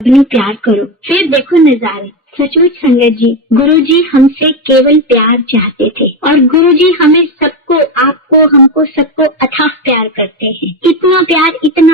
अपने प्यार करो। फिर देखो नजारे। सचमुच संगत जी, गुरुजी हमसे केवल प्यार चाहते थे और गुरुजी हमें सबको, आपको, हमको, सबको अथाह प्यार करते हैं। इतना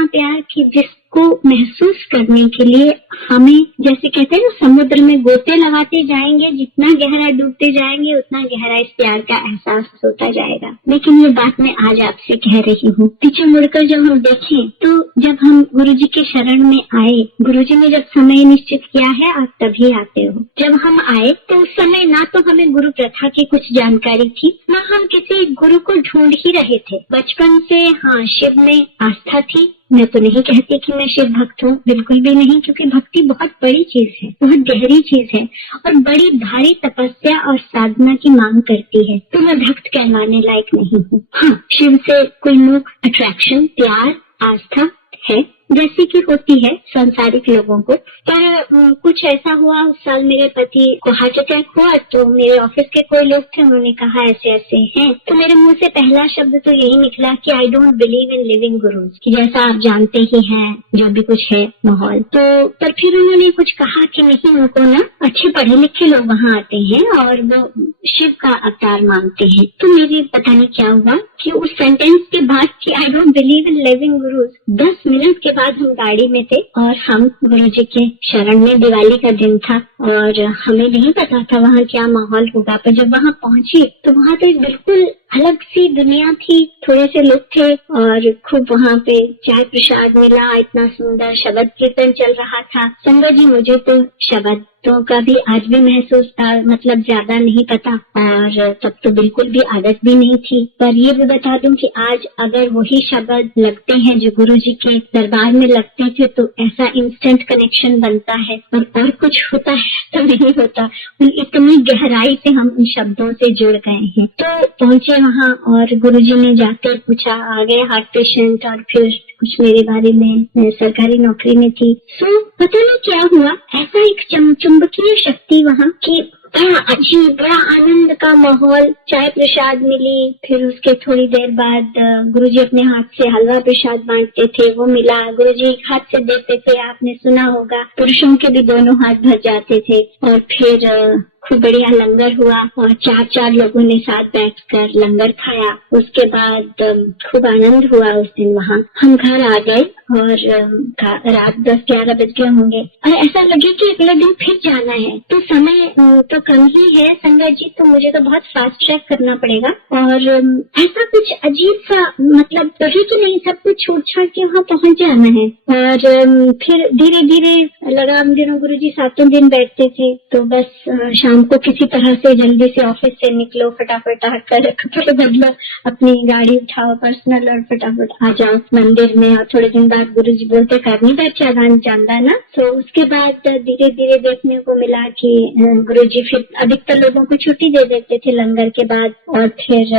प्यार कि जिसको महसूस करने के लिए हमें, जैसे कहते हैं ना, समुद्र में गोते लगाते जाएंगे, जितना गहरा डूबते जाएंगे उतना गहरा इस प्यार का एहसास होता जाएगा। लेकिन ये बात मैं आज आपसे कह रही हूँ। पीछे मुड़कर जब हम देखें तो जब हम गुरुजी के शरण में आए, गुरुजी ने जब समय निश्चित किया है आप तभी आते हो। जब हम आए तो उस समय ना तो हमें गुरु प्रथा की कुछ जानकारी थी, ना हम किसी गुरु को ढूंढ ही रहे थे। बचपन से हाँ, शिव में आस्था थी। मैं तो नहीं कहती कि मैं शिव भक्त हूँ, बिल्कुल भी नहीं, क्योंकि भक्ति बहुत बड़ी चीज है, बहुत गहरी चीज है और बड़ी भारी तपस्या और साधना की मांग करती है। तो मैं भक्त कहलाने लायक नहीं हूँ। हाँ, शिव से कोई मुख अट्रैक्शन, प्यार, आस्था है, जैसी की होती है सांसारिक लोगों को। पर कुछ ऐसा हुआ, उस साल मेरे पति को हार्ट अटैक हुआ तो मेरे ऑफिस के कोई लोग थे, उन्होंने कहा ऐसे ऐसे हैं। तो मेरे मुंह से पहला शब्द तो यही निकला कि I don't believe in living gurus, कि जैसा आप जानते ही हैं जो भी कुछ है माहौल। तो पर फिर उन्होंने कुछ कहा कि नहीं, उनको ना अच्छे पढ़े लिखे लोग वहाँ आते हैं और वो शिव का अवतार मानते हैं। तो मेरी पता नहीं क्या हुआ कि उस सेंटेंस के बाद कि I don't believe in living gurus, 10 minute के बाद हम गाड़ी में थे और हम गुरुजी के शरण में, दिवाली का दिन था और हमें नहीं पता था वहाँ क्या माहौल होगा। पर जब वहाँ पहुंचे तो वहाँ तो बिल्कुल अलग सी दुनिया थी। थोड़े से लोग थे और खूब वहाँ पे चाय प्रसाद मिला, इतना सुंदर शब्द कीर्तन चल रहा था। संगत जी, मुझे तो शब्दों का भी आज भी महसूस था, मतलब ज्यादा नहीं पता और तब तो बिल्कुल भी आदत भी नहीं थी। पर ये भी बता दूं कि आज अगर वही शब्द लगते हैं जो गुरुजी के दरबार में लगते थे तो ऐसा इंस्टेंट कनेक्शन बनता है और कुछ होता है तो नहीं होता। इतनी गहराई से हम इन शब्दों से जुड़ गए हैं। तो पहुंचे वहाँ और गुरुजी ने जाकर पूछा, आ गए हार्ट पेशेंट, और फिर कुछ मेरे बारे में, मैं सरकारी नौकरी में थी। तो पता नहीं क्या हुआ, ऐसा एक चुंबकीय शक्ति वहाँ की, बड़ा अजीब, बड़ा आनंद का माहौल। चाय प्रसाद मिली, फिर उसके थोड़ी देर बाद गुरुजी अपने हाथ से हलवा प्रसाद बांटते थे, वो मिला। गुरुजी एक हाथ से देते थे, आपने सुना होगा, पुरुषों के भी दोनों हाथ भर जाते थे। और फिर खूब बढ़िया लंगर हुआ और 4 लोगों ने साथ बैठकर लंगर खाया। उसके बाद खूब आनंद हुआ उस दिन वहाँ। हम घर आ गए और रात 10-11 बज गए होंगे और ऐसा लगे कि अगले दिन फिर जाना है। तो समय तो कम ही है संगत जी, तो मुझे तो बहुत फास्ट ट्रैक करना पड़ेगा। और ऐसा कुछ अजीब सा, मतलब कभी कि नहीं, सब कुछ छूट छाट के वहाँ पहुँच जाना है। और फिर धीरे धीरे लगा, हम दिनों गुरुजी 7 दिन बैठते थे, तो बस शाम को किसी तरह से जल्दी से ऑफिस से निकलो, फटाफट आकर कपड़े बदलो, अपनी गाड़ी उठाओ पर्सनल और फटाफट आ जाओ मंदिर में। और थोड़े दिन बाद गुरुजी बोलते, करनी बैठ जानदा ना। तो उसके बाद धीरे धीरे देखने को मिला कि गुरुजी फिर अधिकतर लोगों को छुट्टी दे देते थे लंगर के बाद। और फिर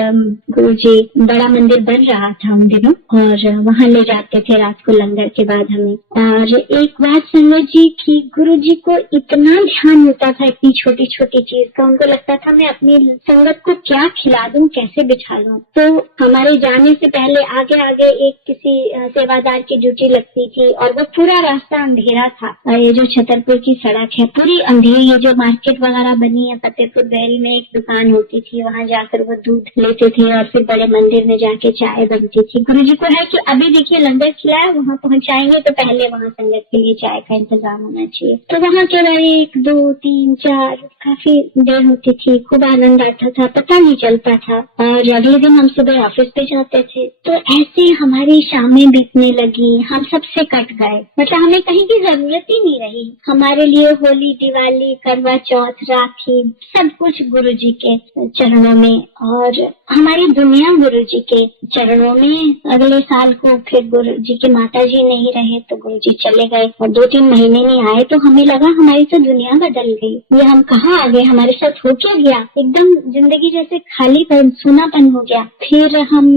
गुरुजी, बड़ा मंदिर बन रहा था उन दिनों, और वहाँ ले जाते थे रात को लंगर के बाद हमें। और एक बात संगत जी की, गुरुजी को इतना ध्यान होता था इतनी छोटी छोटी चीज का, उनको लगता था मैं अपनी संगत को क्या खिला दूं, कैसे बिठा लूं। तो हमारे जाने से पहले आगे आगे एक किसी सेवादार की ड्यूटी लगती थी और वो पूरा रास्ता अंधेरा था। और ये जो छतरपुर की सड़क है पूरी अंधेरी, ये जो मार्केट वगैरह बनी है फतेहपुर बैरी में, एक दुकान होती थी, वहाँ जाकर वो दूध लेते थे और फिर बड़े मंदिर में जाके चाय बनती थी। गुरुजी को है कि अभी देखिए लंगर खिलाया, वहाँ पहुँचाएंगे तो पहले वहाँ संगत के लिए चाय का इंतजाम होना चाहिए। तो वहाँ के 1, 2, 3, 4 काफी देर होती थी, खूब आनंद आता था, पता नहीं चलता था। और अगले दिन हम सुबह ऑफिस पे जाते थे। तो ऐसे हमारी शामें बीतने लगी, हम सबसे कट गए, मतलब हमें कहीं की जरूरत ही नहीं रही। हमारे लिए होली, दिवाली, करवा चौथ, राखी, सब कुछ गुरुजी के चरणों में और हमारी दुनिया गुरुजी के चरणों में। अगले साल को फिर गुरुजी के माताजी नहीं रहे तो गुरुजी चले गए और 2-3 महीने नहीं आए, तो हमें लगा हमारी तो दुनिया बदल गई, ये हम कहाँ आ गया, हमारे साथ हो क्या गया, एकदम जिंदगी जैसे खालीपन सूनापन हो गया। फिर हम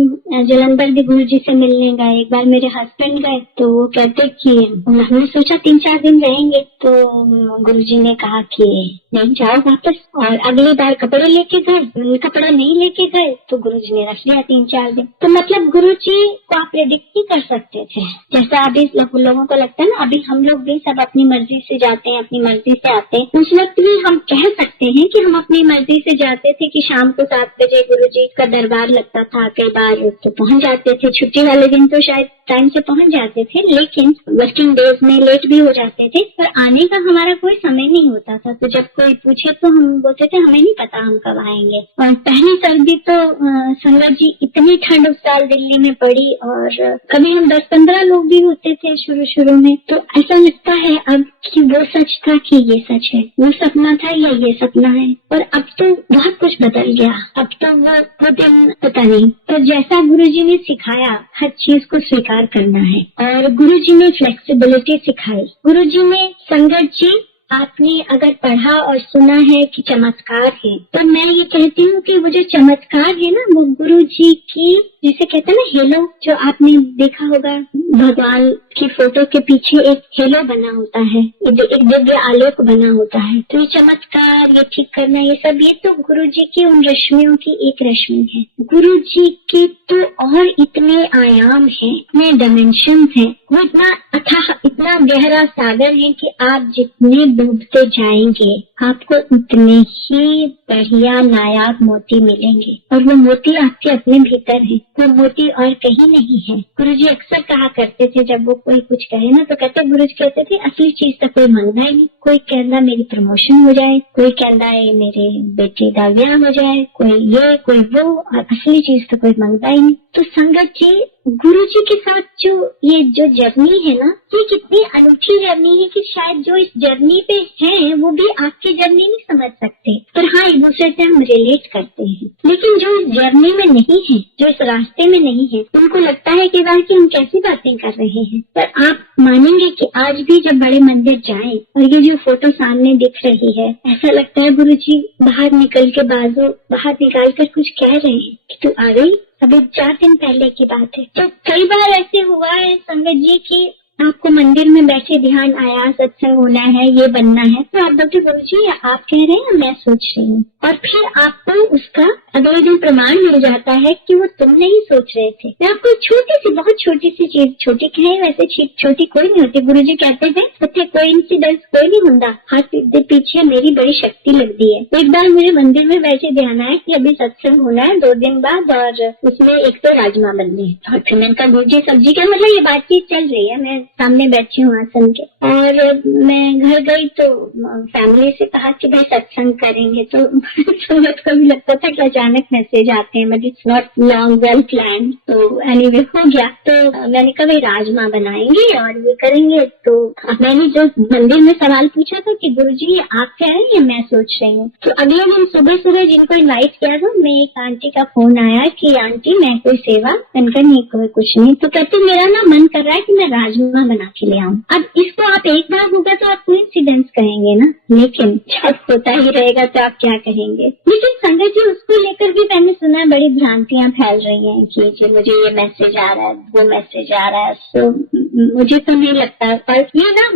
जलंधर भी गुरु जी से मिलने गए। एक बार मेरे हस्बैंड गए तो वो कहते कि हमने सोचा 3-4 दिन रहेंगे, तो गुरु जी ने कहा कि नहीं जाओ वापस। और अगली बार कपड़े लेके गए, कपड़ा नहीं लेके गए तो गुरु जी ने रख लिया 3-4 दिन। तो मतलब गुरु जी को आप प्रेडिक्ट नहीं कर सकते थे। जैसा अभी लोगों को लगता है ना, अभी हम लोग भी सब अपनी मर्जी से जाते हैं, अपनी मर्जी से आते हैं। उस वक्त भी हम कह सकते हैं कि हम अपनी मर्जी से जाते थे कि शाम को 7 बजे गुरु जी का दरबार लगता था। कई बार तो पहुंच जाते थे, छुट्टी वाले दिन तो शायद टाइम से पहुंच जाते थे, लेकिन वर्किंग डेज में लेट भी हो जाते थे। पर आने का हमारा कोई समय नहीं होता था। तो जब कोई पूछे तो हम बोलते थे हमें नहीं पता हम कब आएंगे। और पहली सर्दी तो संगत जी इतनी ठंड उस साल दिल्ली में पड़ी, और कभी हम 10-15 लोग भी होते थे शुरू में। तो ऐसा लगता है अब कि वो सच था कि ये सच है, वो सपना था या ये सपना है। और अब तो बहुत कुछ बदल गया। अब तो वो दिन पता नहीं। तो जैसा गुरुजी ने सिखाया हर चीज को स्वीकार करना है, और गुरुजी ने फ्लेक्सिबिलिटी सिखाई। गुरुजी ने संगत जी, आपने अगर पढ़ा और सुना है कि चमत्कार है, तो मैं ये कहती हूँ कि वो जो चमत्कार है ना, वो गुरु जी की, जिसे कहते हैं ना हेलो, जो आपने देखा होगा भगवान की फोटो के पीछे एक हेलो बना होता है, एक दिव्य आलोक बना होता है। तो ये चमत्कार, ये ठीक करना, ये सब, ये तो गुरु जी की उन रश्मियों की एक रश्मि है। गुरु जी के तो और इतने आयाम हैं, इतने डायमेंशन हैं, वो इतना अथाह, इतना गहरा सागर है कि आप जितने डूबते जाएंगे आपको उतने ही बढ़िया नायाब मोती मिलेंगे। और वो मोती आपके अपने भीतर है, वो मोती और कहीं नहीं है। गुरुजी अक्सर कहा करते थे, जब वो कोई कुछ कहे ना तो कहते, गुरुजी कहते थे असली चीज तो कोई मांगना ही नहीं। कोई कहना मेरी प्रमोशन हो जाए, कोई कहना है मेरे बेटे का ब्याह हो जाए, कोई ये कोई वो, और असली चीज तो कोई मांगता ही नहीं। तो संगत जी, गुरु जी के साथ जो जर्नी है ना, ये कितनी अनूठी जर्नी है कि शायद जो इस जर्नी पे है वो भी आपकी जर्नी नहीं समझ सकते, पर हाँ एक दूसरे से हम रिलेट करते हैं। लेकिन जो इस जर्नी में नहीं है, जो इस रास्ते में नहीं है, उनको लगता है कि बार कि हम कैसी बातें कर रहे हैं। पर आप मानेंगे कि आज भी जब बड़े मंदिर जाएं और ये जो फोटो सामने दिख रही है, ऐसा लगता है गुरु जी बाहर निकल के बाजू बाहर निकाल कर कुछ कह रहे हैं कि तू आ गई, अभी 4 दिन पहले की बात है। तो कई बार ऐसे हुआ है संगत जी कि आपको मंदिर में बैठे ध्यान आया, सत्संग होना है, ये बनना है, तो आप बोलते गुरु जी आप कह रहे हैं, मैं सोच रही हूँ। और फिर आपको उसका अगले दिन प्रमाण मिल जाता है कि वो तुम नहीं सोच रहे थे। मैं आपको छोटी सी, बहुत छोटी सी चीज, छोटी कहें वैसे छोटी कोई नहीं होती। गुरु जी कहते थे उत्थे कोई इंसिडेंस कोई नहीं होता, हाथ पीछे मेरी बड़ी शक्ति लगती है। एक बार मेरे मंदिर में बैठे ध्यान आया कि अभी सत्संग होना है 2 दिन बाद, और उसमें एक तो राजमा बनने हैं। और फिर मैंने कहा गुरु जी सब्जी क्या, मतलब ये बातचीत चल रही है, मैं सामने बैठी हूँ आसन के। और मैं घर गई तो फैमिली से कहा कि भाई सत्संग करेंगे, तो समझ को भी लगता था कि अचानक मैसेज आते हैं, but it's not long well plan. तो एनीवे हो गया। तो मैंने कहा भाई राजमा बनाएंगे और ये करेंगे। तो मैंने जो मंदिर में सवाल पूछा था कि गुरु जी आप कह रहे हैं मैं सोच रही हूँ। तो अगले दिन सुबह जिनको इन्वाइट किया था, मैं एक आंटी का फोन आया कि आंटी मैं कोई सेवा, मैंने नहीं कोई कुछ नहीं। तो कहते मेरा ना मन कर रहा है कि मैं राजमा बना के ले आऊं। अब इसको आप एक बार होगा तो आप कोइंसिडेंस कहेंगे ना, लेकिन जब होता ही रहेगा तो आप क्या कहेंगे। लेकिन संगत जी उसको लेकर भी मैंने सुना बड़ी भ्रांतियां फैल रही हैं कि जी मुझे ये मैसेज आ रहा है, वो मैसेज आ रहा है। तो मुझे तो नहीं लगता। पर ये ना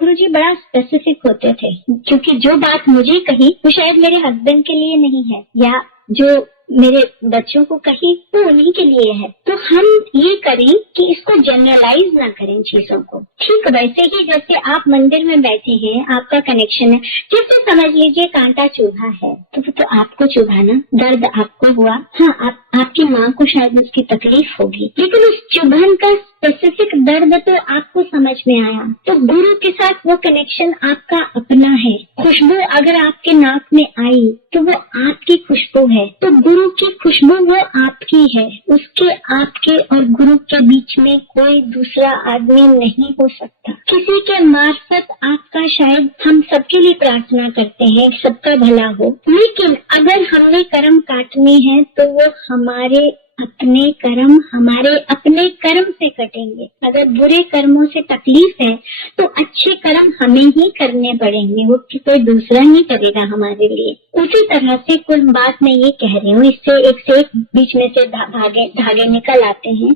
गुरुजी बड़ा स्पेसिफिक होते थे, क्योंकि जो बात मुझे कही वो शायद मेरे हस्बैंड के लिए नहीं है, या जो मेरे बच्चों को कही तो उन्हीं के लिए है। तो हम ये करें कि इसको जनरलाइज ना करें चीजों को। ठीक वैसे ही जैसे आप मंदिर में बैठे हैं, आपका कनेक्शन है, जैसे समझ लीजिए कांटा चुभा है तो आपको चुभा ना, दर्द आपको हुआ। हाँ आपकी माँ को शायद उसकी तकलीफ होगी, लेकिन उस चुभन का स्पेसिफिक दर्द तो आपको समझ में आया। तो गुरु के साथ वो कनेक्शन आपका अपना है। खुशबू अगर आपके नाक में आई तो वो आपकी खुशबू है, तो गुरु की खुशबू वो आपकी है। उसके आपके और गुरु के बीच में कोई दूसरा आदमी नहीं हो सकता। किसी के मार्फत आपका, शायद हम सबके लिए प्रार्थना करते हैं सबका भला हो, लेकिन अगर हमने कर्म काटने हैं तो वो हमारे अपने कर्म हमारे अपने कर्म से कटेंगे। अगर बुरे कर्मों से तकलीफ है तो अच्छे कर्म हमें ही करने पड़ेंगे, वो कोई दूसरा नहीं करेगा हमारे लिए। उसी तरह से कुल बात मैं ये कह रही हूँ, इससे एक से एक बीच में से धागे निकल आते हैं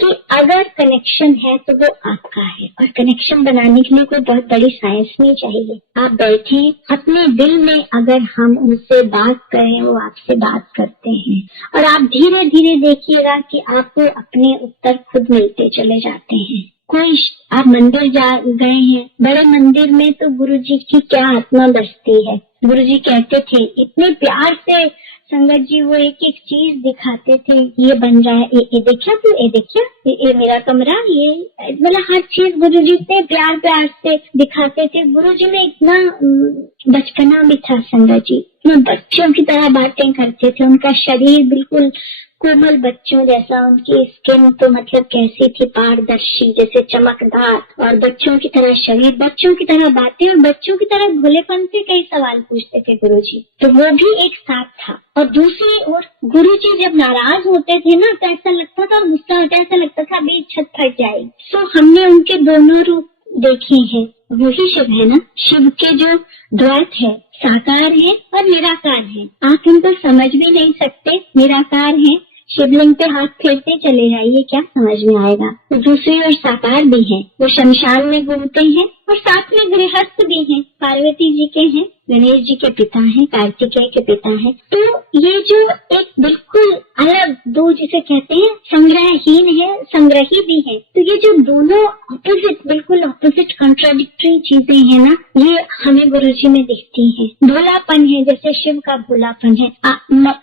कि अगर कनेक्शन है तो वो आपका है, और कनेक्शन बनाने के लिए कोई बहुत बड़ी साइंस नहीं चाहिए। आप बैठे अपने दिल में, अगर हम उनसे बात करें वो आपसे बात करते हैं, और आप धीरे धीरे देखिएगा कि आपको अपने उत्तर खुद मिलते चले जाते हैं। कोई आप मंदिर गए हैं, बड़े मंदिर में तो गुरुजी की क्या आत्मा बसती है। गुरुजी कहते थे इतने प्यार से, संगत जी वो एक एक चीज दिखाते थे, ये बन रहा है, ये देखिए तू, ये देखिए, ये मेरा कमरा, ये मतलब हर चीज गुरुजी इतने प्यार प्यार से दिखाते थे। गुरुजी में इतना बचपना भी था संगत जी, बच्चों की तरह बातें करते थे। उनका शरीर बिल्कुल कोमल बच्चों जैसा, उनकी स्किन तो मतलब कैसी थी, पारदर्शी जैसे चमकदार, और बच्चों की तरह शरीर, बच्चों की तरह बातें, और बच्चों की तरह भोलेपन से कई सवाल पूछते थे गुरुजी। तो वो भी एक साथ था। और दूसरी ओर गुरुजी जब नाराज होते थे ना तो ऐसा लगता था, गुस्सा होता ऐसा लगता था अभी छत फट जाएगी। तो हमने उनके दोनों रूप देखे हैं, वही शिव है ना। शिव के जो द्वैत है, साकार है और निराकार है। आप इनको समझ भी नहीं सकते, निराकार है, शिवलिंग पे हाथ फेरते चले जाइए, क्या समझ में आएगा। तो दूसरी ओर साकार भी है, वो शमशान में घूमते हैं और साथ में गृहस्थ भी हैं, पार्वती जी के हैं, गणेश जी के पिता हैं, कार्तिकेय के पिता हैं। तो ये जो एक बिल्कुल अलग दो जिसे कहते हैं, संग्रहहीन है, संग्रही भी है। तो ये जो दोनों ऑपोजिट, बिल्कुल ऑपोजिट कॉन्ट्राडिक्टरी चीजें हैं ना, ये हमें गुरुजी में दिखती हैं। भोलापन है, जैसे शिव का भोलापन है,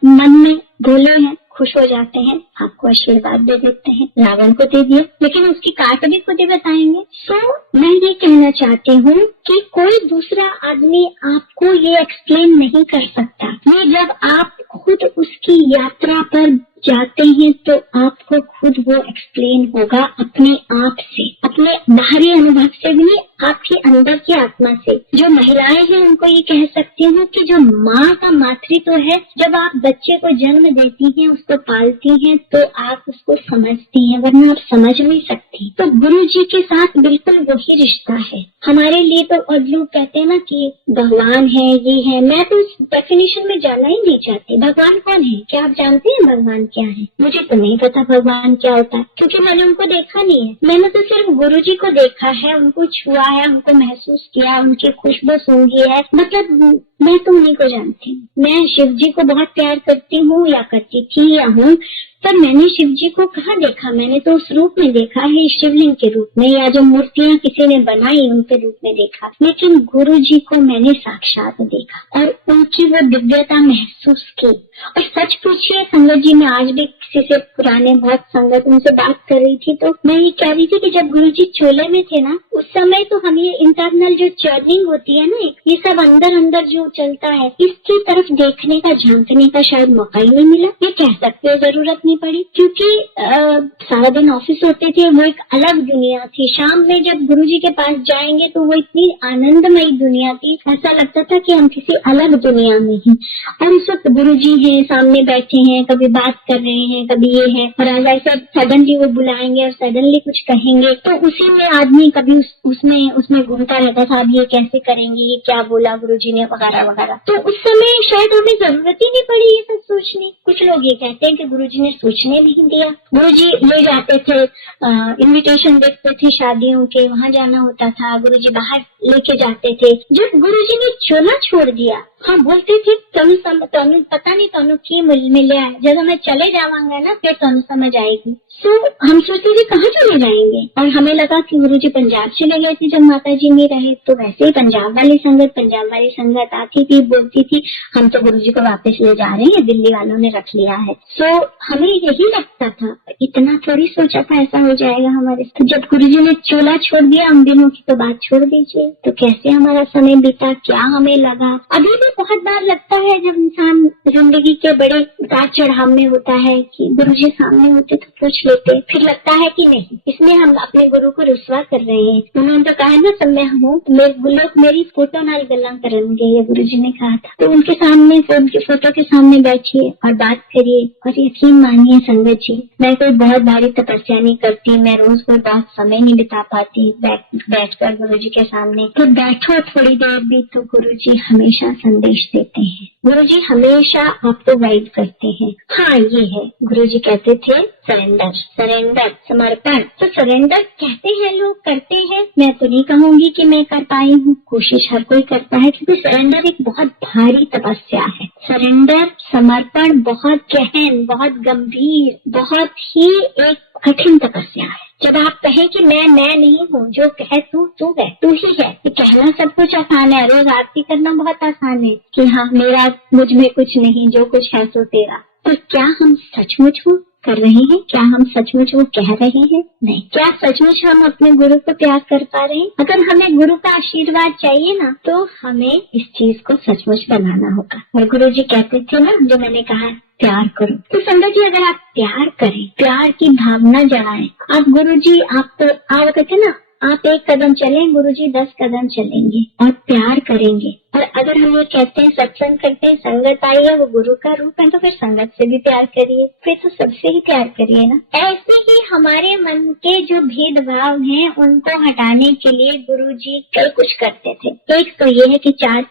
मन में भोले हैं, खुश हो जाते हैं, आपको आशीर्वाद दे देते हैं। रावण को दे दिया, लेकिन उसकी काट भी खुद ही बताएंगे। तो मैं ये कहना चाहती हूँ कि कोई दूसरा आदमी आपको ये एक्सप्लेन नहीं कर सकता। ये जब आप खुद उसकी यात्रा पर जाते हैं तो आपको खुद वो एक्सप्लेन होगा अपने आप से, अपने बाहरी अनुभव से भी नहीं, आपके अंदर की आत्मा से। जो महिलाएं हैं उनको ये कह सकती हूँ कि जो माँ का मातृत्व है, जब आप बच्चे को जन्म देती हैं, उसको पालती हैं, तो आप उसको समझती हैं, वरना आप समझ नहीं सकती। तो गुरु जी के साथ बिल्कुल वही रिश्ता है हमारे लिए। तो और लोग कहते हैं ना कि भगवान है, ये है, मैं तो उस डेफिनेशन में जाना ही नहीं चाहती। भगवान कौन है, क्या आप जानते हैं भगवान क्या है? मुझे तो नहीं पता भगवान क्या होता है, क्योंकि मैंने उनको देखा नहीं है। मैंने तो सिर्फ गुरुजी को देखा है, उनको छुआ है, उनको महसूस किया है, उनकी खुशबू सूंघी है, मतलब मैं तो उन्हीं को जानती हूँ। मैं शिव जी को बहुत प्यार करती हूँ, या करती थी या हूँ, पर मैंने शिव जी को कहाँ देखा? मैंने तो उस रूप में देखा है, शिवलिंग के रूप में, या जो मूर्तियाँ किसी ने बनाई उनके रूप में देखा। लेकिन गुरु जी को मैंने साक्षात देखा और उनकी वो दिव्यता महसूस की। और सच पूछिए संगत जी, मैं आज भी किसी से पुराने बहुत संगत उनसे बात कर रही थी, तो मैं ये कह रही थी कि जब गुरु जी चोले में थे ना, उस समय तो हम ये इंटरनल जो चर्निंग होती है ना, ये सब अंदर अंदर जो चलता है, इसकी तरफ देखने का, झांकने का शायद मौका ही नहीं मिला। ये कह सकते हो जरूरत नहीं पड़ी, क्योंकि सारा दिन ऑफिस होते थे, वो एक अलग दुनिया थी। शाम में जब गुरुजी के पास जाएंगे तो वो इतनी आनंदमयी दुनिया थी, ऐसा लगता था कि हम किसी अलग दुनिया में हैं। और उस वक्त गुरुजी हैं, सामने बैठे हैं, कभी बात कर रहे हैं, कभी ये है, और ऐसा सडनली वो बुलाएंगे और सडनली कुछ कहेंगे, तो उसी में आदमी कभी उसमें घूमता रहता था, अब ये कैसे करेंगे, ये क्या बोला गुरुजी ने, वगैरह वगैरह। तो उस समय शायद हमें जरूरत ही नहीं पड़ी ये सब सोचने। कुछ लोग ये कहते हैं कि गुरुजी ने सोचने नहीं दिया। गुरुजी ले जाते थे, इनविटेशन देखते थे शादियों के, वहाँ जाना होता था, गुरुजी बाहर लेके जाते थे। जब गुरुजी ने चोला छोड़ दिया, हम बोलते थे तनु पता नहीं तनु की मिले आए, जब हमें चले जावांगा ना फिर तनु समझ आएगी। तो हम सोचते थे कहाँ चले जाएंगे, और हमें लगा कि गुरुजी पंजाब चले गए थे जब माता जी नहीं रहे। तो वैसे ही पंजाब वाली संगत आती थी, बोलती थी हम तो गुरुजी को वापस ले जा रहे हैं, दिल्ली वालों ने रख लिया है। तो हमें यही लगता था, इतना थोड़ी सोचा था ऐसा हो जाएगा हमारे साथ। जब गुरुजी ने चोला छोड़ दिया, हम दिनों की तो बात छोड़ दीजिए, तो कैसे हमारा समय बीता, क्या हमें लगा। अभी भी बहुत बार लगता है जब इंसान जिंदगी के बड़े उतार चढ़ाव में होता है कि गुरुजी सामने होते तो पूछ लेते, फिर लगता है कि नहीं, इसमें हम अपने गुरु को रुस्वा कर रहे हैं। उन्होंने तो कहा ना, सब मैं हूँ, लोग मेरी फोटो नाल गल्ला करेंगे, ये गुरुजी ने कहा था। तो उनके सामने, उनकी फोटो के सामने बैठिए और बात करिए। और यकीन मानिए संगत जी, मैं कोई बहुत भारी तपस्या नहीं करती, मैं रोज कोई बहुत समय नहीं बिता पाती बैठकर गुरुजी के सामने। तो बैठो थोड़ी देर भी तो गुरुजी हमेशा संदेश देते हैं, गुरुजी हमेशा आपको गाइड करते हैं। हाँ, ये है, गुरुजी कहते थे सरेंडर, समर्पण। तो सरेंडर कहते हैं लोग, करते हैं, मैं तो नहीं कहूंगी कि मैं कर पाई हूँ, कोशिश हर कोई करता है, क्योंकि सरेंडर एक बहुत भारी तपस्या है। सरेंडर, समर्पण बहुत गहन, बहुत गंभीर, बहुत ही एक कठिन तपस्या है। जब आप कहें कि मैं नहीं हूँ, जो कहे तू है, तू ही है, ये कहना सब कुछ आसान है, रोज आरती करना बहुत आसान है कि हाँ मेरा मुझ में कुछ नहीं, जो कुछ है सो तेरा। तो क्या हम सचमुच वो कर रहे हैं? क्या हम सचमुच वो कह रहे हैं? नहीं। क्या सचमुच हम अपने गुरु को प्यार कर पा रहे हैं? अगर हमें गुरु का आशीर्वाद चाहिए ना, तो हमें इस चीज को सचमुच बनाना होगा। और गुरु जी कहते थे ना, जो मैंने कहा, प्यार करो। तो संगत जी, अगर आप प्यार करें, प्यार की भावना जगाएं, आप गुरुजी, आप कहते ना, आप 1 कदम चलें, गुरुजी 10 कदम चलेंगे और प्यार करेंगे। और अगर हम ये कहते हैं, सत्संग करते हैं, संगत आई है, वो गुरु का रूप है, तो फिर संगत से भी प्यार करिए, फिर तो सबसे ही प्यार करिए ना। ऐसे ही हमारे मन के जो भेदभाव हैं, उनको हटाने के लिए गुरुजी कई कुछ करते थे। एक तो ये है कि 4